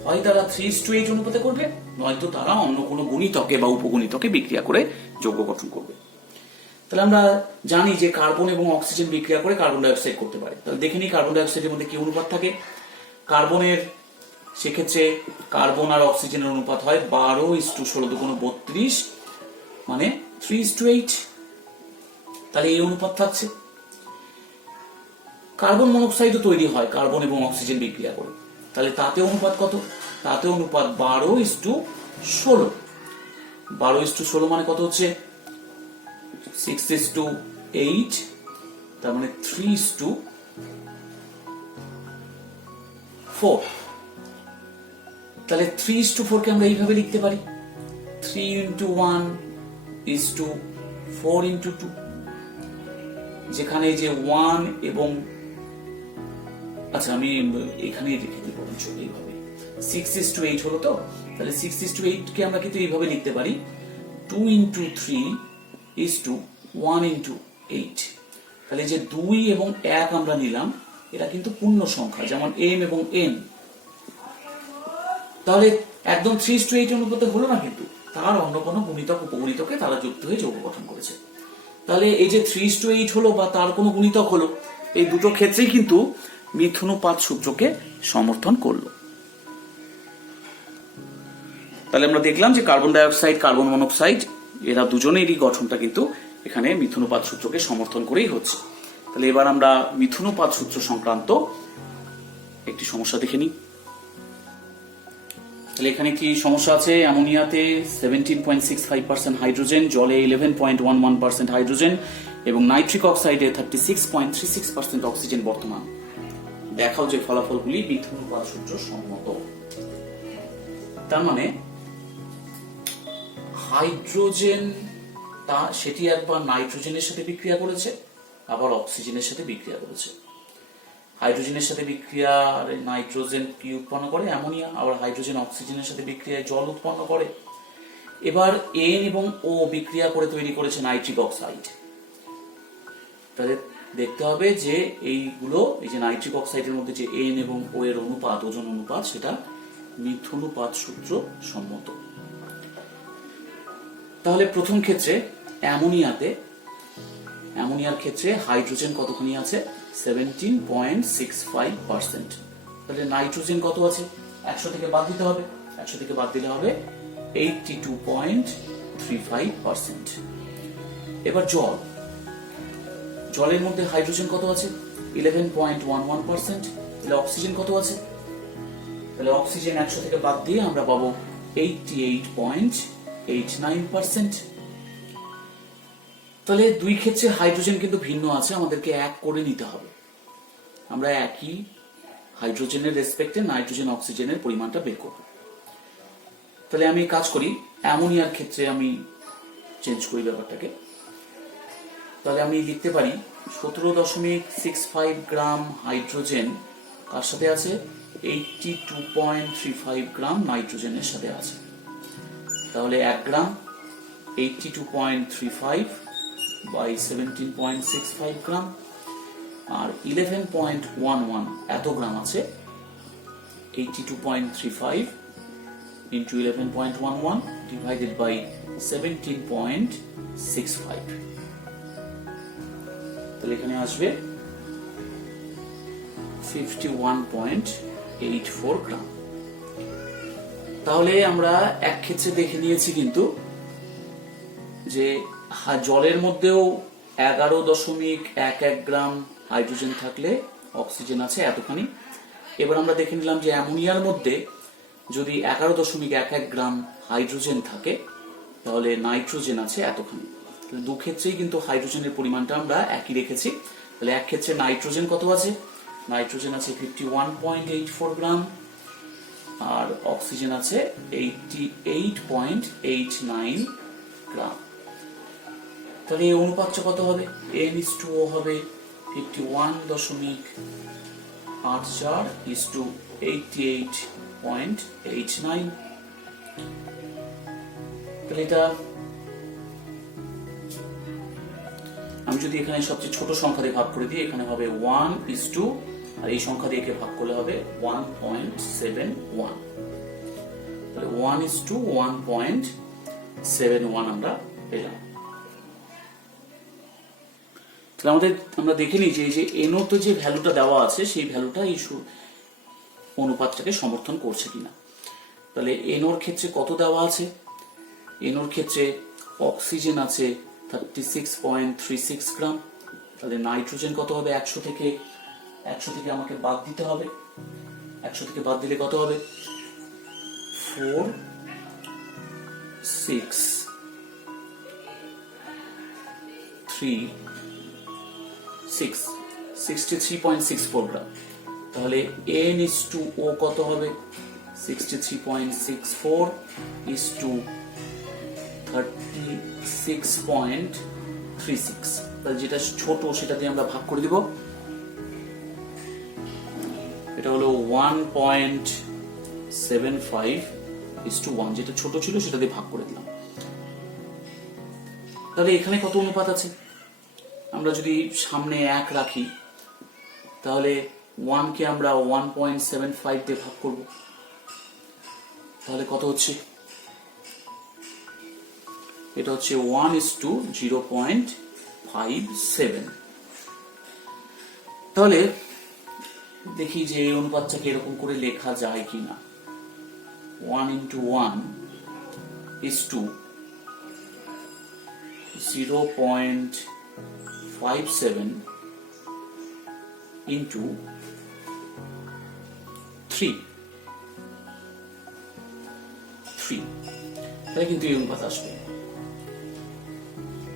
হয় তারা 3:8 অনুপাতে করবে, নয়তো তারা অন্য কোনো গুণিতকে বা উপগুণিতকে বিক্রিয়া করে যৌগ গঠন করবে। তাহলে আমরা জানি যে কার্বন এবং অক্সিজেন বিক্রিয়া করে কার্বন ডাই অক্সাইড করতে পারে। তাহলে দেখে নিই কার্বন ডাই অক্সাইডের মধ্যে কি অনুপাত থাকে। কার্বনের সেক্ষেত্রে কার্বন আর অক্সিজেনের অনুপাত হয় 12:16 মানে 3:8। তাহলে এই অনুপাত থাকছে। কার্বন মনোক্সাইডও তৈরি হয় কার্বন এবং অক্সিজেন বিক্রিয়া করে, তাহলে তাতে অনুপাত কত? তাতে অনুপাত 12:16। 12:16 মানে কত হচ্ছে? 6:8, তার মানে 3:4। তাহলে 3:4 কে আমরা এইভাবে লিখতে পারি 3:1:4:2, যেখানে যে 1 এবং আমি এখানে লিখে দিব এইভাবে 6:8 হলো। তো তাহলে 6:8 কে আমরা কিন্তু এইভাবে লিখতে পারি 2:3:1:8। তাহলে যে 2 এবং 1 আমরা নিলাম, এটা কিন্তু পূর্ণ সংখ্যা, যেমন m এবং n। তাহলে একদম 3:8 অনুপাতে হলো না, কিন্তু তার অন্য কোনো গুণিতক উপগুণিতকে তারা যুক্ত হয়ে যৌগ গঠন করেছে। তাহলে এই যে 3:8 হলো বা তার কোনো গুণিতক হলো, এই দুটো ক্ষেত্রেই কিন্তু মিথুনুপাত সূত্রকে সমর্থন করলো। তাহলে আমরা দেখলাম যে carbon die oxide, carbon monoxide এরা দুজনেরই গঠনটা কিন্তু এখানে মিথুনুপাত সূত্রকে সমর্থন করেই হচ্ছে। তাহলে এবার আমরা মিথুনুপাত সূত্র সংক্রান্ত একটি সমস্যা দেখে নিই। তাহলে এখানে কি সমস্যা আছে? অ্যামোনিয়াতে 17.65% হাইড্রোজেন, জলে 11.11% হাইড্রোজেন এবং নাইট্রিক অক্সাইডে 36.36% অক্সিজেন বর্তমান। দেখাও যে ফলাফলগুলি মিথুনুপাত সূত্র সম্মত। তার মানে হাইড্রোজেন সেটি একবার নাইট্রোজেনের সাথে বিক্রিয়া করেছে, আবার অক্সিজেনের সাথে বিক্রিয়া করেছে। হাইড্রোজেনের সাথে বিক্রিয়ায় নাইট্রোজেন কি উৎপন্ন করে? অ্যামোনিয়া। আবার হাইড্রোজেন অক্সিজেনের সাথে বিক্রিয়ায় জল উৎপন্ন করে। এবার N এবং O বিক্রিয়া করে তৈরি করেছে নাইট্রিক অক্সাইড। তাহলে দেখতে হবে যে এইগুলো, এই যে নাইট্রিক অক্সাইডের মধ্যে যে N এবং O এর অনুপাত, ওজন অনুপাত, সেটা মিথুনুপাত সূত্র সম্মত। তাহলে প্রথম ক্ষেত্রে অ্যামোনিয়ার ক্ষেত্রে হাইড্রোজেন কতখানি আছে? 17.65%। তাহলে নাইট্রোজেন কত আছে? 100 থেকে বাদ দিতে হবে। 100 থেকে বাদ দিলে হবে 82.35%। এবার জলের মধ্যে হাইড্রোজেন কত আছে? 11.11%। তাহলে অক্সিজেন কত আছে? তাহলে অক্সিজেন 100 থেকে বাদ দিয়ে আমরা পাবো 88.89%। তাহলে দুই ক্ষেত্রে হাইড্রোজেন কিন্তু ভিন্ন আছে, আমাদেরকে এক করে নিতে হবে। আমরা একই হাইড্রোজেনের রেসপেক্টে নাইট্রোজেন অক্সিজেনের পরিমাণটা বের করব। তাহলে আমি কাজ করি, অ্যামোনিয়ার ক্ষেত্রে আমি চেঞ্জ করি ব্যাপারটাকে। তাহলে আমি লিখতে পারি 17.65 গ্রাম হাইড্রোজেন কার সাথে আছে? 82.35 গ্রাম নাইট্রোজেনের সাথে আছে। তাহলে 1 গ্রাম 82.35 বাই 17.65 গ্রাম, আর 11.11 এত গ্রাম আছে। 82.35 into 11.11 divided by 17.65, তাহলে এখানে আসবে 51.84 গ্রাম। তাহলে আমরা এক ক্ষেত্রে দেখে নিয়েছি কিন্তু যে জলের মধ্যেও 11.11 গ্রাম হাইড্রোজেন থাকলে অক্সিজেন আছে এতখানি। এবার আমরা দেখে নিলাম যে অ্যামোনিয়ার মধ্যে যদি 11.11 গ্রাম হাইড্রোজেন থাকে তাহলে নাইট্রোজেন আছে এতখানি। তাহলে দু ক্ষেত্রেই কিন্তু হাইড্রোজেনের পরিমাণটা আমরা একই রেখেছি। তাহলে এক ক্ষেত্রে নাইট্রোজেন কত আছে? নাইট্রোজেন আছে 51.84 গ্রাম, আর অক্সিজেন আছে 88.89 গ্রাম। তাহলে এই অনুপাতটা কত হবে? n:2O হবে 51.84 88.89। তাহলে এটা আমি যদি এখানে সবচেয়ে ছোট সংখ্যা দিয়ে ভাগ করে দিই, এখানে হবে 1:2, আর এই সংখ্যা দিয়ে একে ভাগ করলে হবে 1.71। তাহলে 1:1.71 আমরা পেলাম। তাহলে আমরা দেখে নিই যে এনওতে যে ভ্যালুটা দেওয়া আছে সেই ভ্যালুটা এই অনুপাতটাকে সমর্থন করছে কিনা। তাহলে এনওর ক্ষেত্রে কত দেওয়া আছে? এনওর ক্ষেত্রে অক্সিজেন আছে 36.36 গ্রাম। তাহলে নাইট্রোজেন কত হবে? 100 থেকে আমাকে বাদ দিতে হবে। 100 থেকে বাদ দিলে কত হবে? 4 6 3 6 63.64 গ্রাম। তাহলে n:2O কত হবে? 63.64 is to 36.36। তাহলে যেটা ছোট সেটা দিয়ে আমরা ভাগ করে দিব। এটা হলো 1.75:1, যেটা ছোট ছিল সেটা দিয়ে ভাগ করে দিলাম। তাহলে এখানে কত অনুপাত আছে? আমরা যদি সামনে 1 রাখি তাহলে 1 কে আমরা 1.75 দিয়ে ভাগ করব। তাহলে কত হচ্ছে? এটা হচ্ছে 1:0.57। তাহলে দেখি যে এই অনুপাতটাকে এরকম করে লেখা যায় কিনা। 1:1 is to 0.57 into 3। তাহলে কিন্তু এই অনুপাত আসবে।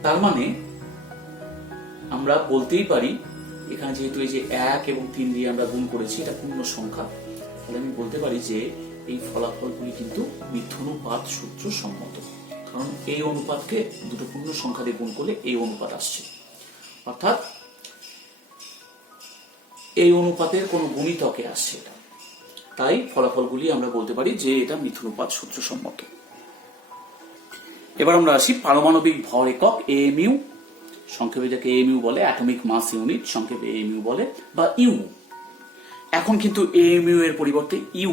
তার মানে আমরা বলতেই পারি এখানে যেহেতু এই যে 1 এবং 3 দিয়ে আমরা গুণ করেছি, এটা পূর্ণ সংখ্যা, তাহলে আমি বলতে পারি যে এই ফলাফলগুলি কিন্তু মিথ্যানুপাত সূত্র সম্মত। কারণ এই অনুপাতকে দুটো পূর্ণ সংখ্যা দিয়ে গুণ করলে এই অনুপাত আসছে, অর্থাৎ এই অনুপাতের কোন গুণিতকে আসছে এটা। তাই ফলাফলগুলি আমরা বলতে পারি যে এটা মিথ্যানুপাত সূত্র সম্মত। এবার আমরা আসি পারমাণবিক ভর একক AMU, সংক্ষেপে যাকে AMU বলে, অ্যাটমিক মাস ইউনিট, সংক্ষেপে AMU বলে, বা ইউ। এখন কিন্তু AMU এর পরিবর্তে ইউ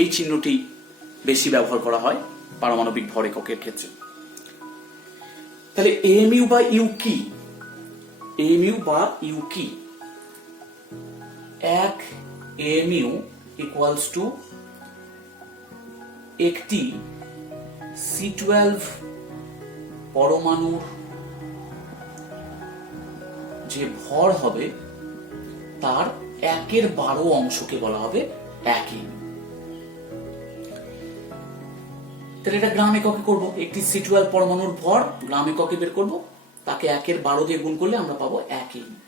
এই চিহ্নটি বেশি ব্যবহার করা হয় পারমাণবিক ভর এককের ক্ষেত্রে। তাহলে AMU বা ইউ কি? AMU বা ইউ কি? 1 AMU equals to একটি C12 পরমাণুর যে ভর হবে তার 1/12 অংশকে বলা হবে 1 এমইউ। তাহলে এটা গ্রাম এককে করব, একটি C12 পরমাণুর ভর গ্রাম এককে বের করব, তাকে 1/12 দিয়ে গুণ করলে আমরা পাবো 1 এমইউ।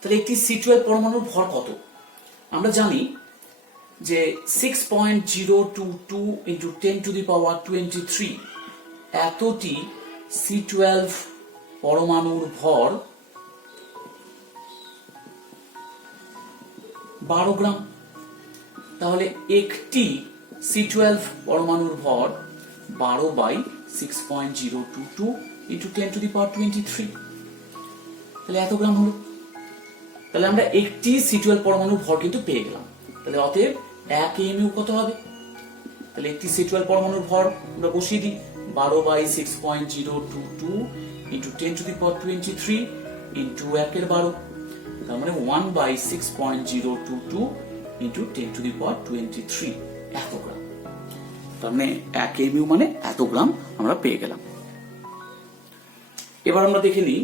তাহলে একটি C12 পরমাণুর ভর কত? আমরা জানি যে 6.022 into 10 to the power 23 এতটি C12 পরমাণুর ভর 12 গ্রাম। তাহলে একটি C12 পরমাণুর ভর 12/6.022 into 10 to the power 23, তাহলে এত গ্রাম হলো। তাহলে আমরা একটি C12 পরমাণুর ভর কিন্তু পেয়ে গেলাম। তাহলে অতএব 1 এমইউ কত হবে? তাহলে একটি C12 পরমাণুর ভর আমরা বসিয়ে দিই, 12/6.022 into 10 to the power 23 into 1/12, তার মানে 1/6.022 into 10 to the power 23 এত গ্রাম। তার মানে 1 এমইউ মানে এত গ্রাম আমরা পেয়ে গেলাম। এবার আমরা দেখে নিই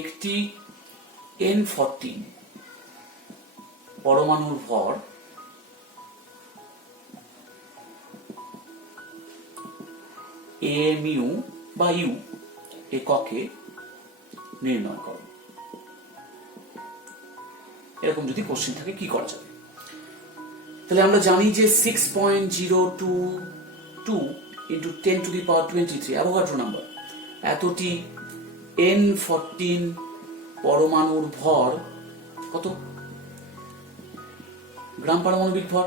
একটি N14 পরমাণুর ভর এমইউ বা ইউ এককে নির্ণয় করো। এরকম যদি কোশ্চেন থাকে কি করা যাবে? তাহলে আমরা জানি যে 6.022 into 10 to the power 23 Avogadro number, এতটি N14 পরমাণুর ভর কত? গ্রাম পারমাণবিক ভর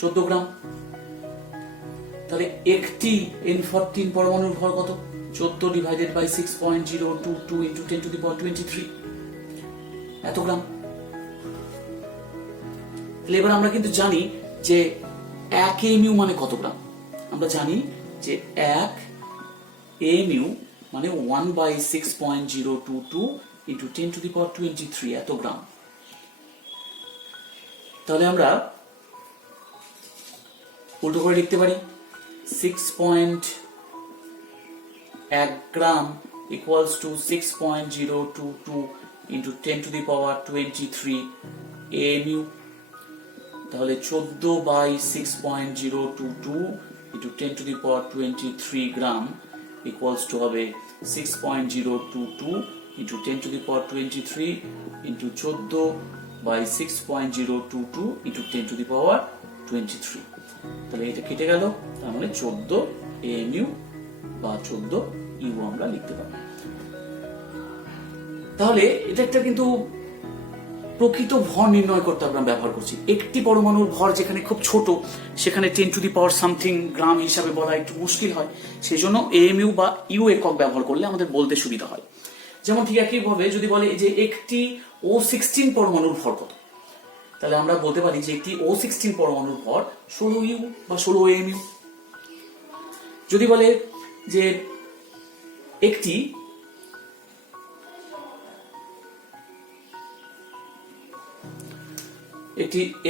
14 গ্রাম। তাহলে একটি N14 পরমাণুর ভর কত? 14 divided by 6.022 into 10 to the power 23 এত গ্রাম। তাহলে এবার আমরা কিন্তু জানি যে 1 এমইউ মানে কত গ্রাম। আমরা জানি যে 1 এমইউ মানে 1/6.022 into 10 to the power 23 এত গ্রাম। তাহলে আমরা উল্টো করে লিখতে পারি 6.1 গ্রাম equals to 6.022 into 10 to the power 23 AMU। তাহলে 14/6.022 into 10 to the power 23 gram equals to হবে 6.022 into 10 to the power 23 into 14/6.022 into 10 to the power 23। তাহলে এটা কেটে গেল, তার মানে 14 AMU বা 14 ইউ আমরা লিখতে পারি। তাহলে এটা একটা কিন্তু প্রকৃত ভর নির্ণয় করতে আমরা ব্যবহার করছি। একটি পরমাণুর ভর যেখানে খুব ছোট, সেখানে 10 to the power সামথিং গ্রাম হিসাবে বলা একটু মুশকিল হয়, সেই জন্য এএমইউ বা ইউ একক ব্যবহার করলে আমাদের বলতে সুবিধা হয়। যেমন ঠিক একইভাবে যদি বলে যে একটি O16 পরমাণুর ভর কত, তাহলে আমরা বলতে পারি যে একটি O16 পরমাণুর ভর 16 ইউ বা 16 এএমইউ। যদি বলে যে একটি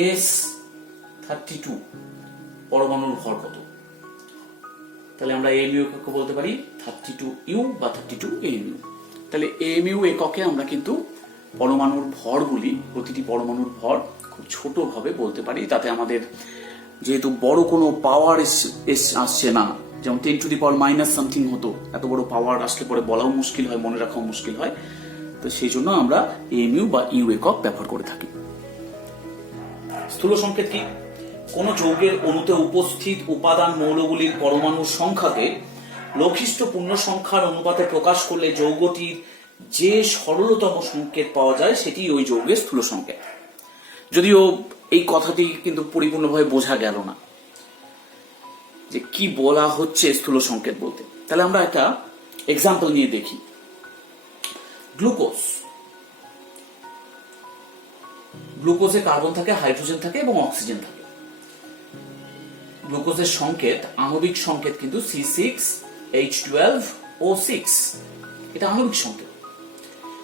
S32 পরমাণুর ভর কত, তাহলে আমরা এএমইউ এককে বলতে পারি 32 ইউ বা 32 এএমইউ। তাহলে এএমইউ এককে আমরা কিন্তু পরমাণুর ভরগুলি, প্রতিটি পরমাণুর ভর খুব ছোট ভাবে বলতে পারি, তাতে আমাদের যেহেতু বড় কোনো পাওয়ার আসছে না, যেমন 10 to the power minus something হতো, এত বড় পাওয়ার আসলে পরে বলাও মুশকিল হয়, মনে রাখাও মুশকিল হয়, তো সেই জন্য আমরা এএমইউ বা ইউ একক ব্যবহার করে থাকি। স্থূল সংকেত কি? কোন যৌগের অণুতে উপস্থিত উপাদান মৌলগুলির পরমাণুর সংখ্যাকে লঘিষ্ঠ পূর্ণ সংখ্যার অনুপাতে প্রকাশ করলে যৌগটির যে সরলতম সংকেত পাওয়া যায় সেটি ওই যৌগের স্থূল সংকেত। যদিও এই কথাটি কিন্তু পরিপূর্ণভাবে বোঝা গেল না যে কি বলা হচ্ছে স্থূল সংকেত বলতে। তাহলে আমরা একটা এক্সাম্পল নিয়ে দেখি। গ্লুকোজে কার্বন থাকে, হাইড্রোজেন থাকে এবং অক্সিজেন থাকে। গ্লুকোজের সংকেত, আণবিক সংকেত কিন্তু C6H12O6, এটা আণবিক সংকেত।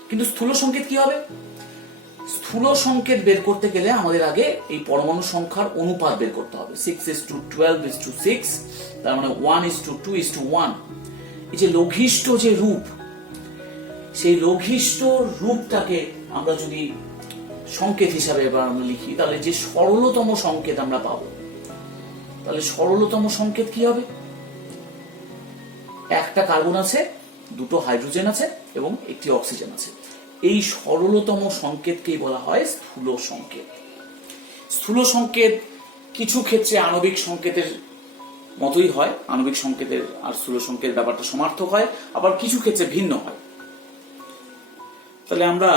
কিন্তু স্থূল সংকেত কি হবে? স্থূল সংকেত বের করতে গেলে আমাদের আগে এই পরমাণু সংখ্যার অনুপাত বের করতে হবে। 6:12:6, তার মানে 1:2:1। এই যে লঘিষ্ঠ যে রূপ, সেই লঘিষ্ঠ রূপটাকে আমরা যদি সংকেত হিসাবে এবার আমরা লিখি, তাহলে যে সরলতম সংকেত আমরা পাবো, তাহলে সরলতম সংকেত কি হবে? একটা কার্বন আছে, দুটো হাইড্রোজেন আছে এবং একটি অক্সিজেন আছে। এই সরলতম সংকেতকেই বলা হয় স্থূল সংকেত। স্থূল সংকেত কিছু ক্ষেত্রে আণবিক সংকেতের মতোই হয়, আণবিক সংকেতের আর স্থূল সংকেত ব্যাপারটা সমার্থক হয়, আবার কিছু ক্ষেত্রে ভিন্ন হয়। তাহলে আমরা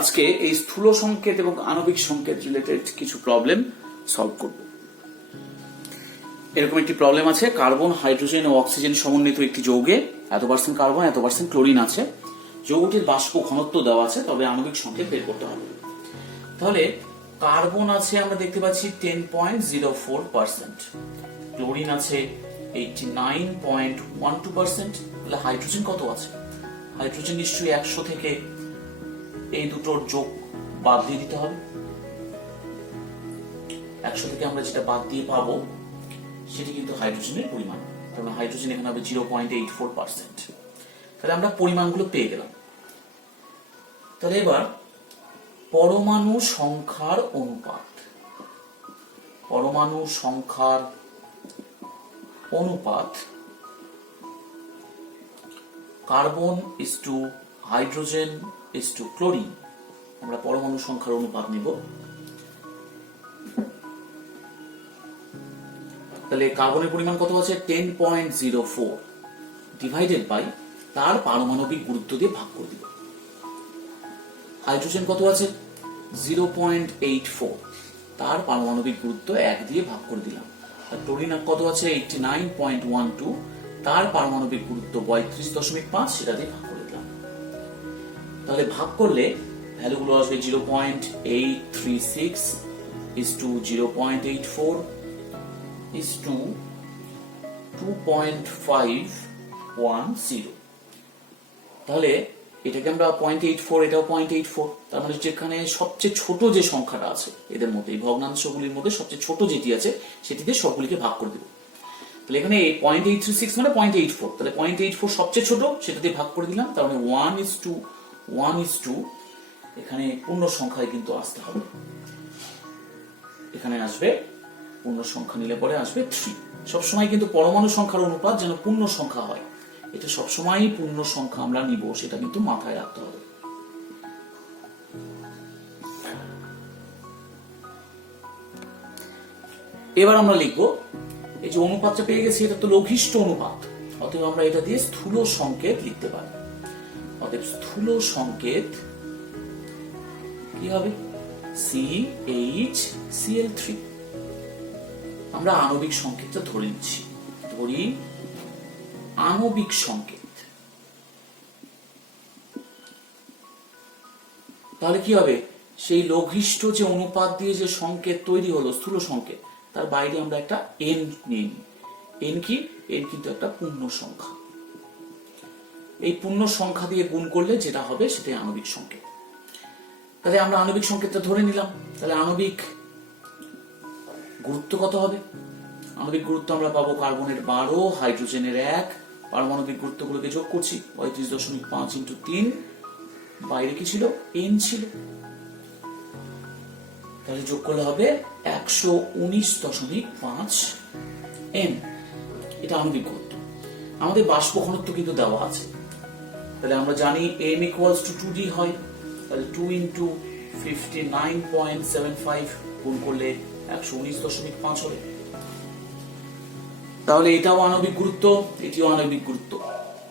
আজকে এই স্থূল সংকেত এবং আণবিক সংকেত রিলেটেড কিছু প্রবলেম সলভ করব। এরকম একটি প্রবলেম আছে, কার্বন, হাইড্রোজেন ও অক্সিজেন সমন্বিত একটি যৌগে এত পার্সেন্ট কার্বন, এত পার্সেন্ট ক্লোরিন আছে। যৌগটির বাষ্প ঘনত্ব দেওয়া আছে, তবে আণবিক সংকেত বের করতে হবে। তাহলে কার্বন আছে আমরা দেখতে পাচ্ছি 10.04%, ক্লোরিন আছে 89.12%। তাহলে হাইড্রোজেন কত আছে? হাইড্রোজেন নিশ্চয়ই 100 থেকে এই দুটোর যোগ বাদ দিয়ে দিতে হবে। 100 থেকে আমরা যেটা বাদ দিয়ে পাবো সেটি কিন্তু হাইড্রোজেনের পরিমাণ। তাহলে হাইড্রোজেন এখানে হবে 0.84%। তাহলে আমরা পরিমাণগুলো পেয়ে গেলাম। তাহলে এবার পরমাণু সংখ্যার অনুপাত, পরমাণু সংখ্যার অনুপাত carbon is to hydrogen is to chlorine, আমরা পরমাণু সংখ্যার অনুপাত নিব। তাহলে কার্বনের পরিমাণ কত আছে? 10.04 ডিভাইডেড বাই তার পারমাণবিক গুরুত্ব দিয়ে ভাগ করে দিব। হাইড্রোজেন কত আছে? 0.84, তার পারমাণবিক গুরুত্ব 1 দিয়ে ভাগ করে দিলাম। আর ক্লোরিন কত আছে? 89.12, তার পারমাণবিক গুরুত্ব 32.5, সেটা দিয়ে ভাগ করে দিলাম। তাহলে ভাগ করলে ভ্যালুগুলো আসবে 0.836 is to 0.84 is to 2.510। তাহলে এটাকে আমরা 0.84, এটাও 0.84, তার মানে যেখানে সবচেয়ে ছোট যে সংখ্যাটা আছে এদের মধ্যে, এই ভগ্নাংশগুলির মধ্যে সবচেয়ে ছোট যেটি আছে সেটিতে সবগুলিকে ভাগ করে দেব। তাহলে এখানে 0.836 মানে 0.84, তাহলে 0.84 সবচেয়ে ছোট, সেটা দিয়ে ভাগ করে দিলাম। তার মানে 1:1, এখানে পূর্ণ সংখ্যায় কিন্তু আসতে হবে। এখানে আসবে পূর্ণ সংখ্যা নিলে পরে আসবে 3। সবসময় কিন্তু পরমাণু সংখ্যার অনুপাত যেন পূর্ণ সংখ্যা হয়, এটা সবসময় পূর্ণ সংখ্যা আমরা নিব, সেটা কিন্তু মাথায় রাখতে হবে। এবার আমরা লিখব, এই যে অনুপাতটা পেয়ে গেছি এটা তো লঘিষ্ঠ অনুপাত, অতএব আমরা এটা দিয়ে স্থূল সংকেত লিখতে পারি। অতএব স্থূল সংকেত কি হবে? CHCl3। আমরা আণবিক সংকেতটা ধরে নিচ্ছি, ধরি আণবিক সংকেত। তাহলে কি হবে? সেই লঘিষ্ঠ যে অনুপাত দিয়ে যে সংকেত তৈরি হলো স্থূল সংকেত, তার বাইরে আমরা একটা n নিয়ে নিই। n কি? n কিন্তু একটা পূর্ণ সংখ্যা। এই পূর্ণ সংখ্যা দিয়ে গুণ করলে যেটা হবে সেটাই আণবিক সংকেত। তাহলে আমরা আণবিক সংকেতটা ধরে নিলাম। তাহলে আণবিক গুরুত্ব কত হবে? আণবিক গুরুত্ব আমরা পাবো কার্বনের 12, হাইড্রোজেনের 1, পারমাণবিক গুরুত্বগুলোকে যোগ করছি 35.5 × 3, বাইরে কি ছিল? n ছিল। তাহলে যোগ করলে হবে 119.5 n। এটা আণবিক গুরুত্ব। আমাদের বাষ্প ঘনত্ব কিন্তু দেওয়া আছে, তাহলে আমরা জানি m = 2d হয়। তাহলে 2 × 59.75 গুণ করলে 119.5 হবে। তাহলে এটাও আণবিক গুরুত্ব, এটিও আণবিক গুরুত্ব।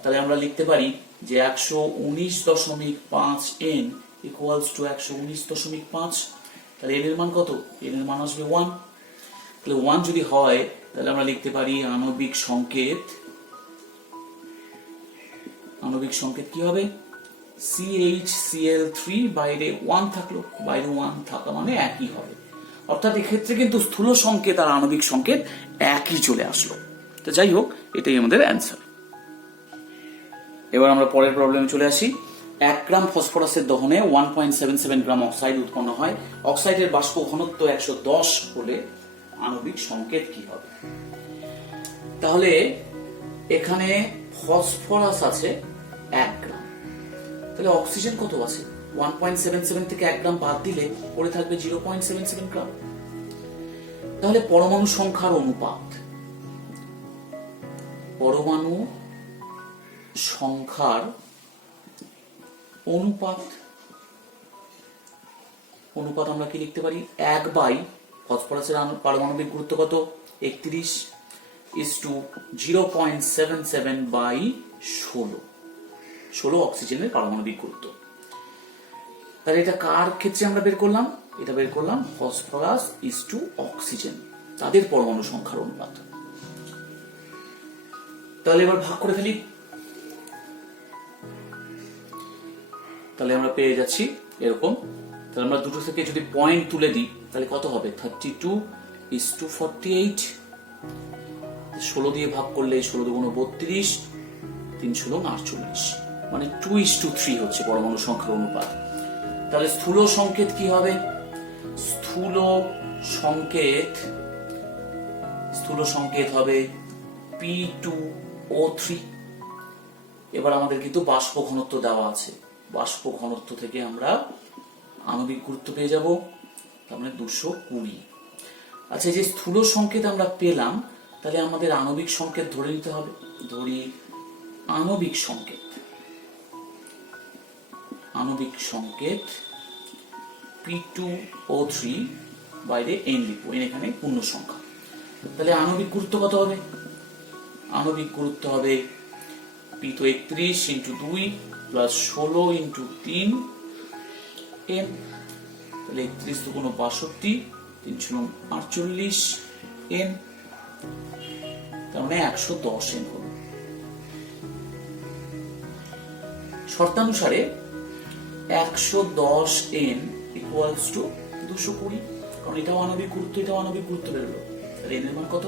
তাহলে আমরা লিখতে পারি যে 119.5 n = 119.5। তাহলে n এর মান কত? n এর মান আসবে 1। তাহলে 1 যদি হয় তাহলে আমরা লিখতে পারি আণবিক সংকেত, আণবিক সংকেত কি হবে? CHCl3, বাইরে 1 থাকলো, বাইরে 1 থাকা মানে একই হবে। অর্থাৎ এক্ষেত্রে কিন্তু স্থূল সংকেত আর আণবিক সংকেত একই চলে আসলো। তো যাই হোক, এটাই আমাদের অ্যান্সার। এবার আমরা পরের প্রবলেমে চলে আসি। 1 গ্রাম ফসফরাসের দহনে 1.77 গ্রাম অক্সাইড উৎপন্ন হয়। অক্সাইডের বাষ্প ঘনত্ব 110 হলে আণবিক সংকেত কি হবে? তাহলে এখানে ফসফরাস আছে 1 গ্রাম, তাহলে অক্সিজেন কত আছে? 1.77 থেকে 1 গ্রাম বাদ দিলে পড়ে থাকবে 0.77 গ্রাম। তাহলে পরমাণু সংখ্যার অনুপাত, পরমাণু সংখ্যার অনুপাত, অনুপাত আমরা কি লিখতে পারি? 1 বাই ফসফরাসের পারমাণবিক গুরুত্ব কত? 31 is to 0.77 বাই 16 অক্সিজেনের পারমাণবিক গুরুত্ব। তাহলে এটা কার ক্ষেত্রে আমরা বের করলাম? এটা বের করলাম ফসফরাস ইস টু অক্সিজেন, তাদের পরমাণু সংখ্যার অনুপাত। তাহলে এবার ভাগ করে ফেলি। তাহলে আমরা পেয়ে যাচ্ছি এরকম। তাহলে আমরা দুটো থেকে যদি পয়েন্ট তুলে দিই তাহলে কত হবে? 32 is to 48। 16 দিয়ে ভাগ করলে 16 দুগুণ 32, 3 16 48, মানে 2:3 হচ্ছে পরমাণু সংখ্যার অনুপাত। তাহলে স্থূল সংকেত কি হবে? স্থূল সংকেত হবে P2O3। এবার আমাদের কিন্তু বাষ্প ঘনত্ব দেওয়া আছে, বাষ্প ঘনত্ব থেকে আমরা আণবিক গুরুত্ব পেয়ে যাব, তার মানে 220। আচ্ছা, যে স্থূল সংকেত আমরা পেলাম, তাহলে আমাদের আণবিক সংকেত ধরে নিতে হবে। ধরি আণবিক সংকেত P2O3, বাইরে n লিখবো, n এখানে পূর্ণ সংখ্যা। তাহলে আণবিক গুরুত্ব কত হবে? আণবিক গুরুত্ব হবে P তো 31 ইন্টু 2 প্লাস 16 ইন্টু 3 n। তাহলে 31 দুগুণ 62, 3 48 n, তার মানে 110 n হলো। শর্তানুসারে 110 n ইকুয়ালস টু 220, কারণ এটাও আণবিক গুরুত্ব, এটাও আণবিক গুরুত্ব বেরোলো। তাহলে n এর মান কত?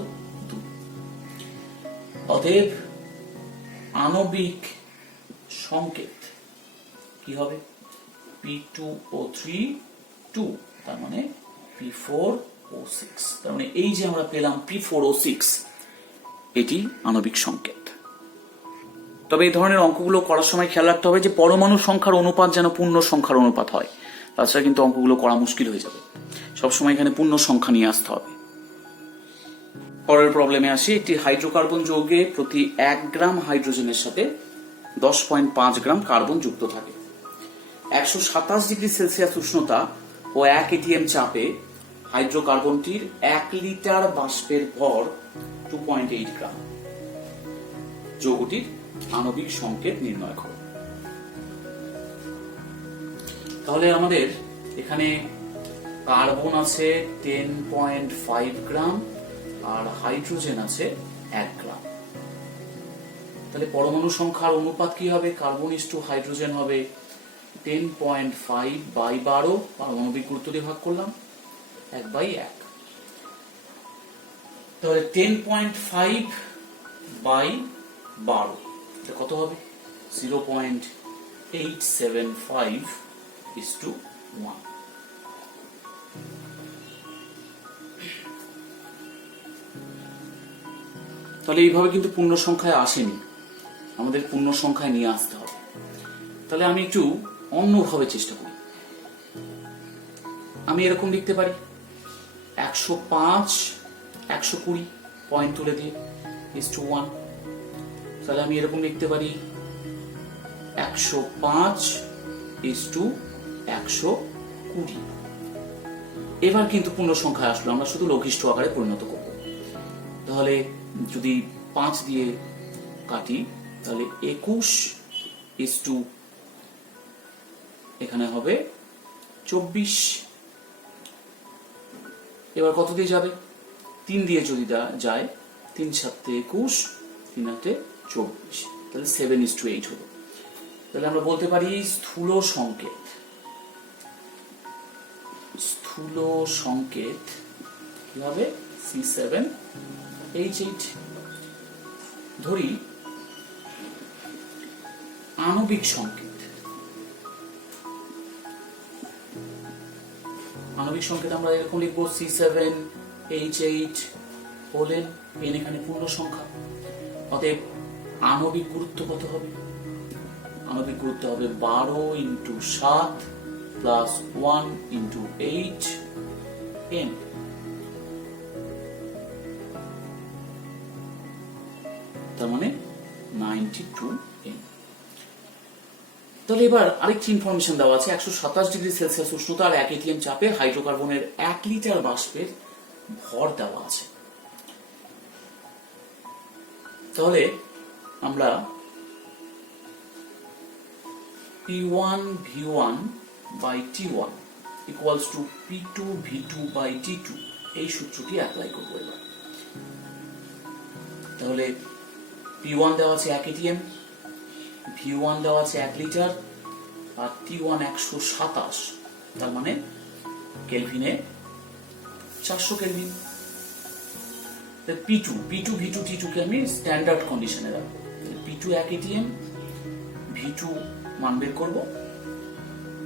2। অতএব আণবিক সংকেত কি হবে? P2O3 2, তার মানে P4O6। তার মানে এই যে আমরা পেলাম P4O6, এটি আণবিক সংকেত। তবে এই ধরনের অঙ্কগুলো করার সময় খেয়াল রাখতে হবে যে পরমাণু সংখ্যার অনুপাত যেন পূর্ণ সংখ্যার অনুপাত হয়, তাছাড়া কিন্তু অঙ্কগুলো করা মুশকিল হয়ে যাবে। সবসময় এখানে পূর্ণ সংখ্যা নিয়ে আসতে হবে। পরের প্রবলেমে আসি। একটি হাইড্রোকার্বন যৌগে প্রতি 1 গ্রাম হাইড্রোজেনের সাথে 10.5 গ্রাম কার্বন যুক্ত থাকে। 127 ডিগ্রি সেলসিয়াস উষ্ণতা ও 1 atm চাপে হাইড্রোকার্বনটির 1 লিটার বাষ্পের ভর 2.8 গ্রাম। যৌগটির আণবিক সংকেত নির্ণয় করো। তাহলে আমাদের এখানে কার্বন আছে 10.5 গ্রাম আর হাইড্রোজেন আছে 1 গ্রাম। তাহলে পরমাণু সংখ্যার অনুপাত কি হবে? কার্বন ইস টু হাইড্রোজেন হবে 10.5 বাই 12, পারমাণবিক গুরুত্ব দিয়ে ভাগ করলাম 1/1। তাহলে 10.5 বাই 12 কত হবে? 0.875 is to 1। তাহলে এইভাবে কিন্তু পূর্ণ সংখ্যায় আসেনি, আমাদের পূর্ণ সংখ্যায় নিয়ে আসতে হবে। তাহলে আমি একটু অন্যভাবে চেষ্টা করি। আমি এরকম লিখতে পারি 105 120 পয়েন্ট তুলে দিয়ে is to 1। তাহলে আমি এরকম লিখতে পারি 105 is to 120। এবার কিন্তু পূর্ণ সংখ্যায় আসলো, আমরা শুধু লঘিষ্ঠ আকারে পরিণত করব। তাহলে যদি 5 দিয়ে কাটি তাহলে 21 is to এখানে হবে 24। এবার কত দিয়ে যাবে? 3 দিয়ে যদি যায়, 3 7 21, 3 8 24, তাহলে 7 is to 8 হলো। তাহলে আমরা বলতে পারি স্থূল সংকেত কি হবে? C7H8। ধরি আণবিক সংকেত আমরা এরকম লিখবো C7H8 হলেন n, এখানে পূর্ণ সংখ্যা। অতএব আণবিক গুরুত্ব কত হবে? আণবিক গুরুত্ব হবে 12 ইন্টু 7 প্লাস 1 ইন্টু 8 n। তার মানে 92 n। তাহলে এবার আরেকটি ইনফরমেশন দেওয়া আছে, 127 ডিগ্রি সেলসিয়াস উষ্ণতা আর 1 atm চাপে হাইড্রোকার্বনের 1 লিটার বাষ্পের ভর দেওয়া আছে। তাহলে আমরা P1 V1 by T1 equals to P2 V2 by T2 এই সূত্রটি অ্যাপ্লাই করব এবার। তাহলে P1 দেওয়া আছে 1 atm, V1 দেওয়া আছে 1 লিটার আর T1 127, তার মানে কেলভিনে 400 কেলভিন। P2 V2 T2 কে আমি স্ট্যান্ডার্ড কন্ডিশনে রাখবো। P2 1 atm, V2 মান বের করব,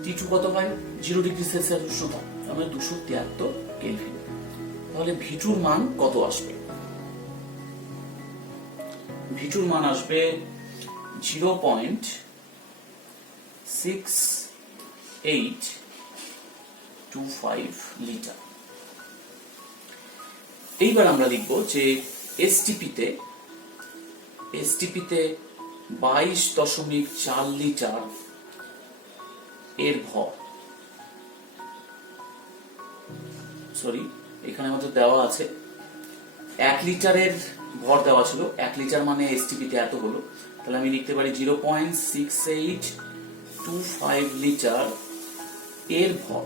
T2 কত হয় 0 ডিগ্রি সেলসিয়াস উষ্ণতা, তার মানে 273 কেলভিন। তাহলে V2 এর মান কত আসবে? V2 এর মান আসবে 0.6825 লিটার। এইবার আমরা লিখব যে এসটিপিতে 22.4 লিটার এর ভর, সরি এখানে আমাদের দেওয়া আছে 1 লিটারের ভর দেওয়া ছিল, 1 লিটার মানে এসটিপিতে এত হলো, তাহলে আমি লিখতে পারি 0.6825 লিটার এর ভর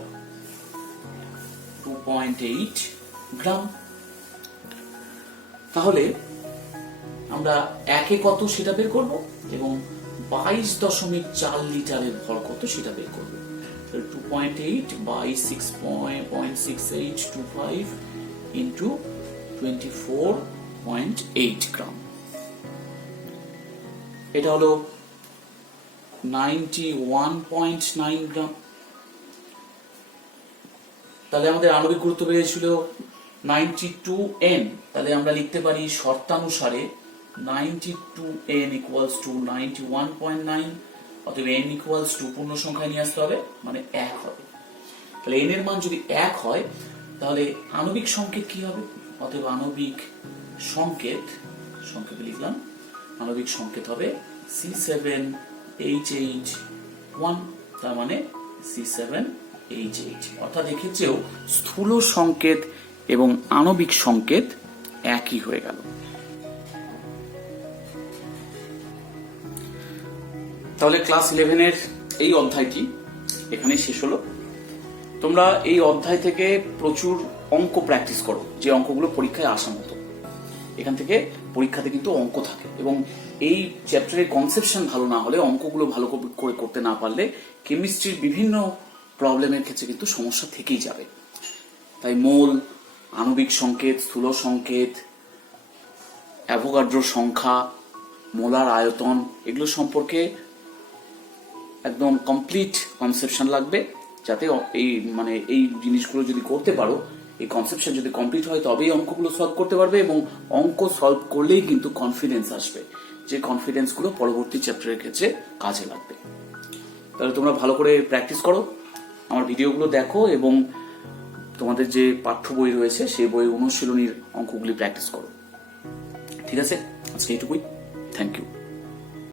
2.8 গ্রাম। তাহলে আমরা একে কত সেটা বের করব এবং 22.4 লিটারের ভর কত সেটা বের করব। 2.8 by 6.6825 into 24.8 গ্রাম, এটা হলো 91.9 গ্রাম। তাহলে আমাদের আণবিক গুরুত্ব বেরিয়েছিল 92n, তাহলে আমরা লিখতে পারি শর্তানুসারে 92n equals to 91.9, অতএব n equals to পূর্ণ সংখ্যায় নিয়ে আসতে হবে, মানে 1 হবে। তাহলে n এর মান যদি 1 হয় তাহলে আণবিক সংকেত কি হবে? অতএব আণবিক সংকেত লিখলাম, আণবিক সংকেত হবে C7H8 তার মানে C7H8, অর্থাৎ এক্ষেত্রেও স্থূল সংকেত এবং আণবিক সংকেত একই হয়ে গেল। তাহলে ক্লাস 11 এর এই অধ্যায়টি এখানে শেষ হলো। তোমরা এই অধ্যায় থেকে প্রচুর অঙ্ক প্র্যাকটিস করো, যে অঙ্কগুলো পরীক্ষায় আসার মতো। এখান থেকে পরীক্ষাতে কিন্তু অঙ্ক থাকে, এবং এই চ্যাপ্টারের কনসেপশন ভালো না হলে, অঙ্কগুলো ভালো করে করতে না পারলে কেমিস্ট্রির বিভিন্ন প্রবলেমের ক্ষেত্রে কিন্তু সমস্যা থেকেই যাবে। তাই মোল, আণবিক সংকেত, স্থূল সংকেত, অ্যাভোগাড্রো সংখ্যা, মোলার আয়তন, এগুলো সম্পর্কে একদম কমপ্লিট কনসেপশন লাগবে, যাতে এই জিনিসগুলো যদি করতে পারো, এই কনসেপশন যদি কমপ্লিট হয় তবেই অঙ্কগুলো সলভ করতে পারবে, এবং অঙ্ক সলভ করলেই কিন্তু কনফিডেন্স আসবে, যে কনফিডেন্সগুলো পরবর্তী চ্যাপ্টারের ক্ষেত্রে কাজে লাগবে। তাহলে তোমরা ভালো করে প্র্যাকটিস করো, আমার ভিডিওগুলো দেখো, এবং তোমাদের যে পাঠ্য বই রয়েছে সেই বইয়ের অনুশীলনীর অঙ্কগুলি প্র্যাকটিস করো। ঠিক আছে, আজকে এইটুকুই। Thank you.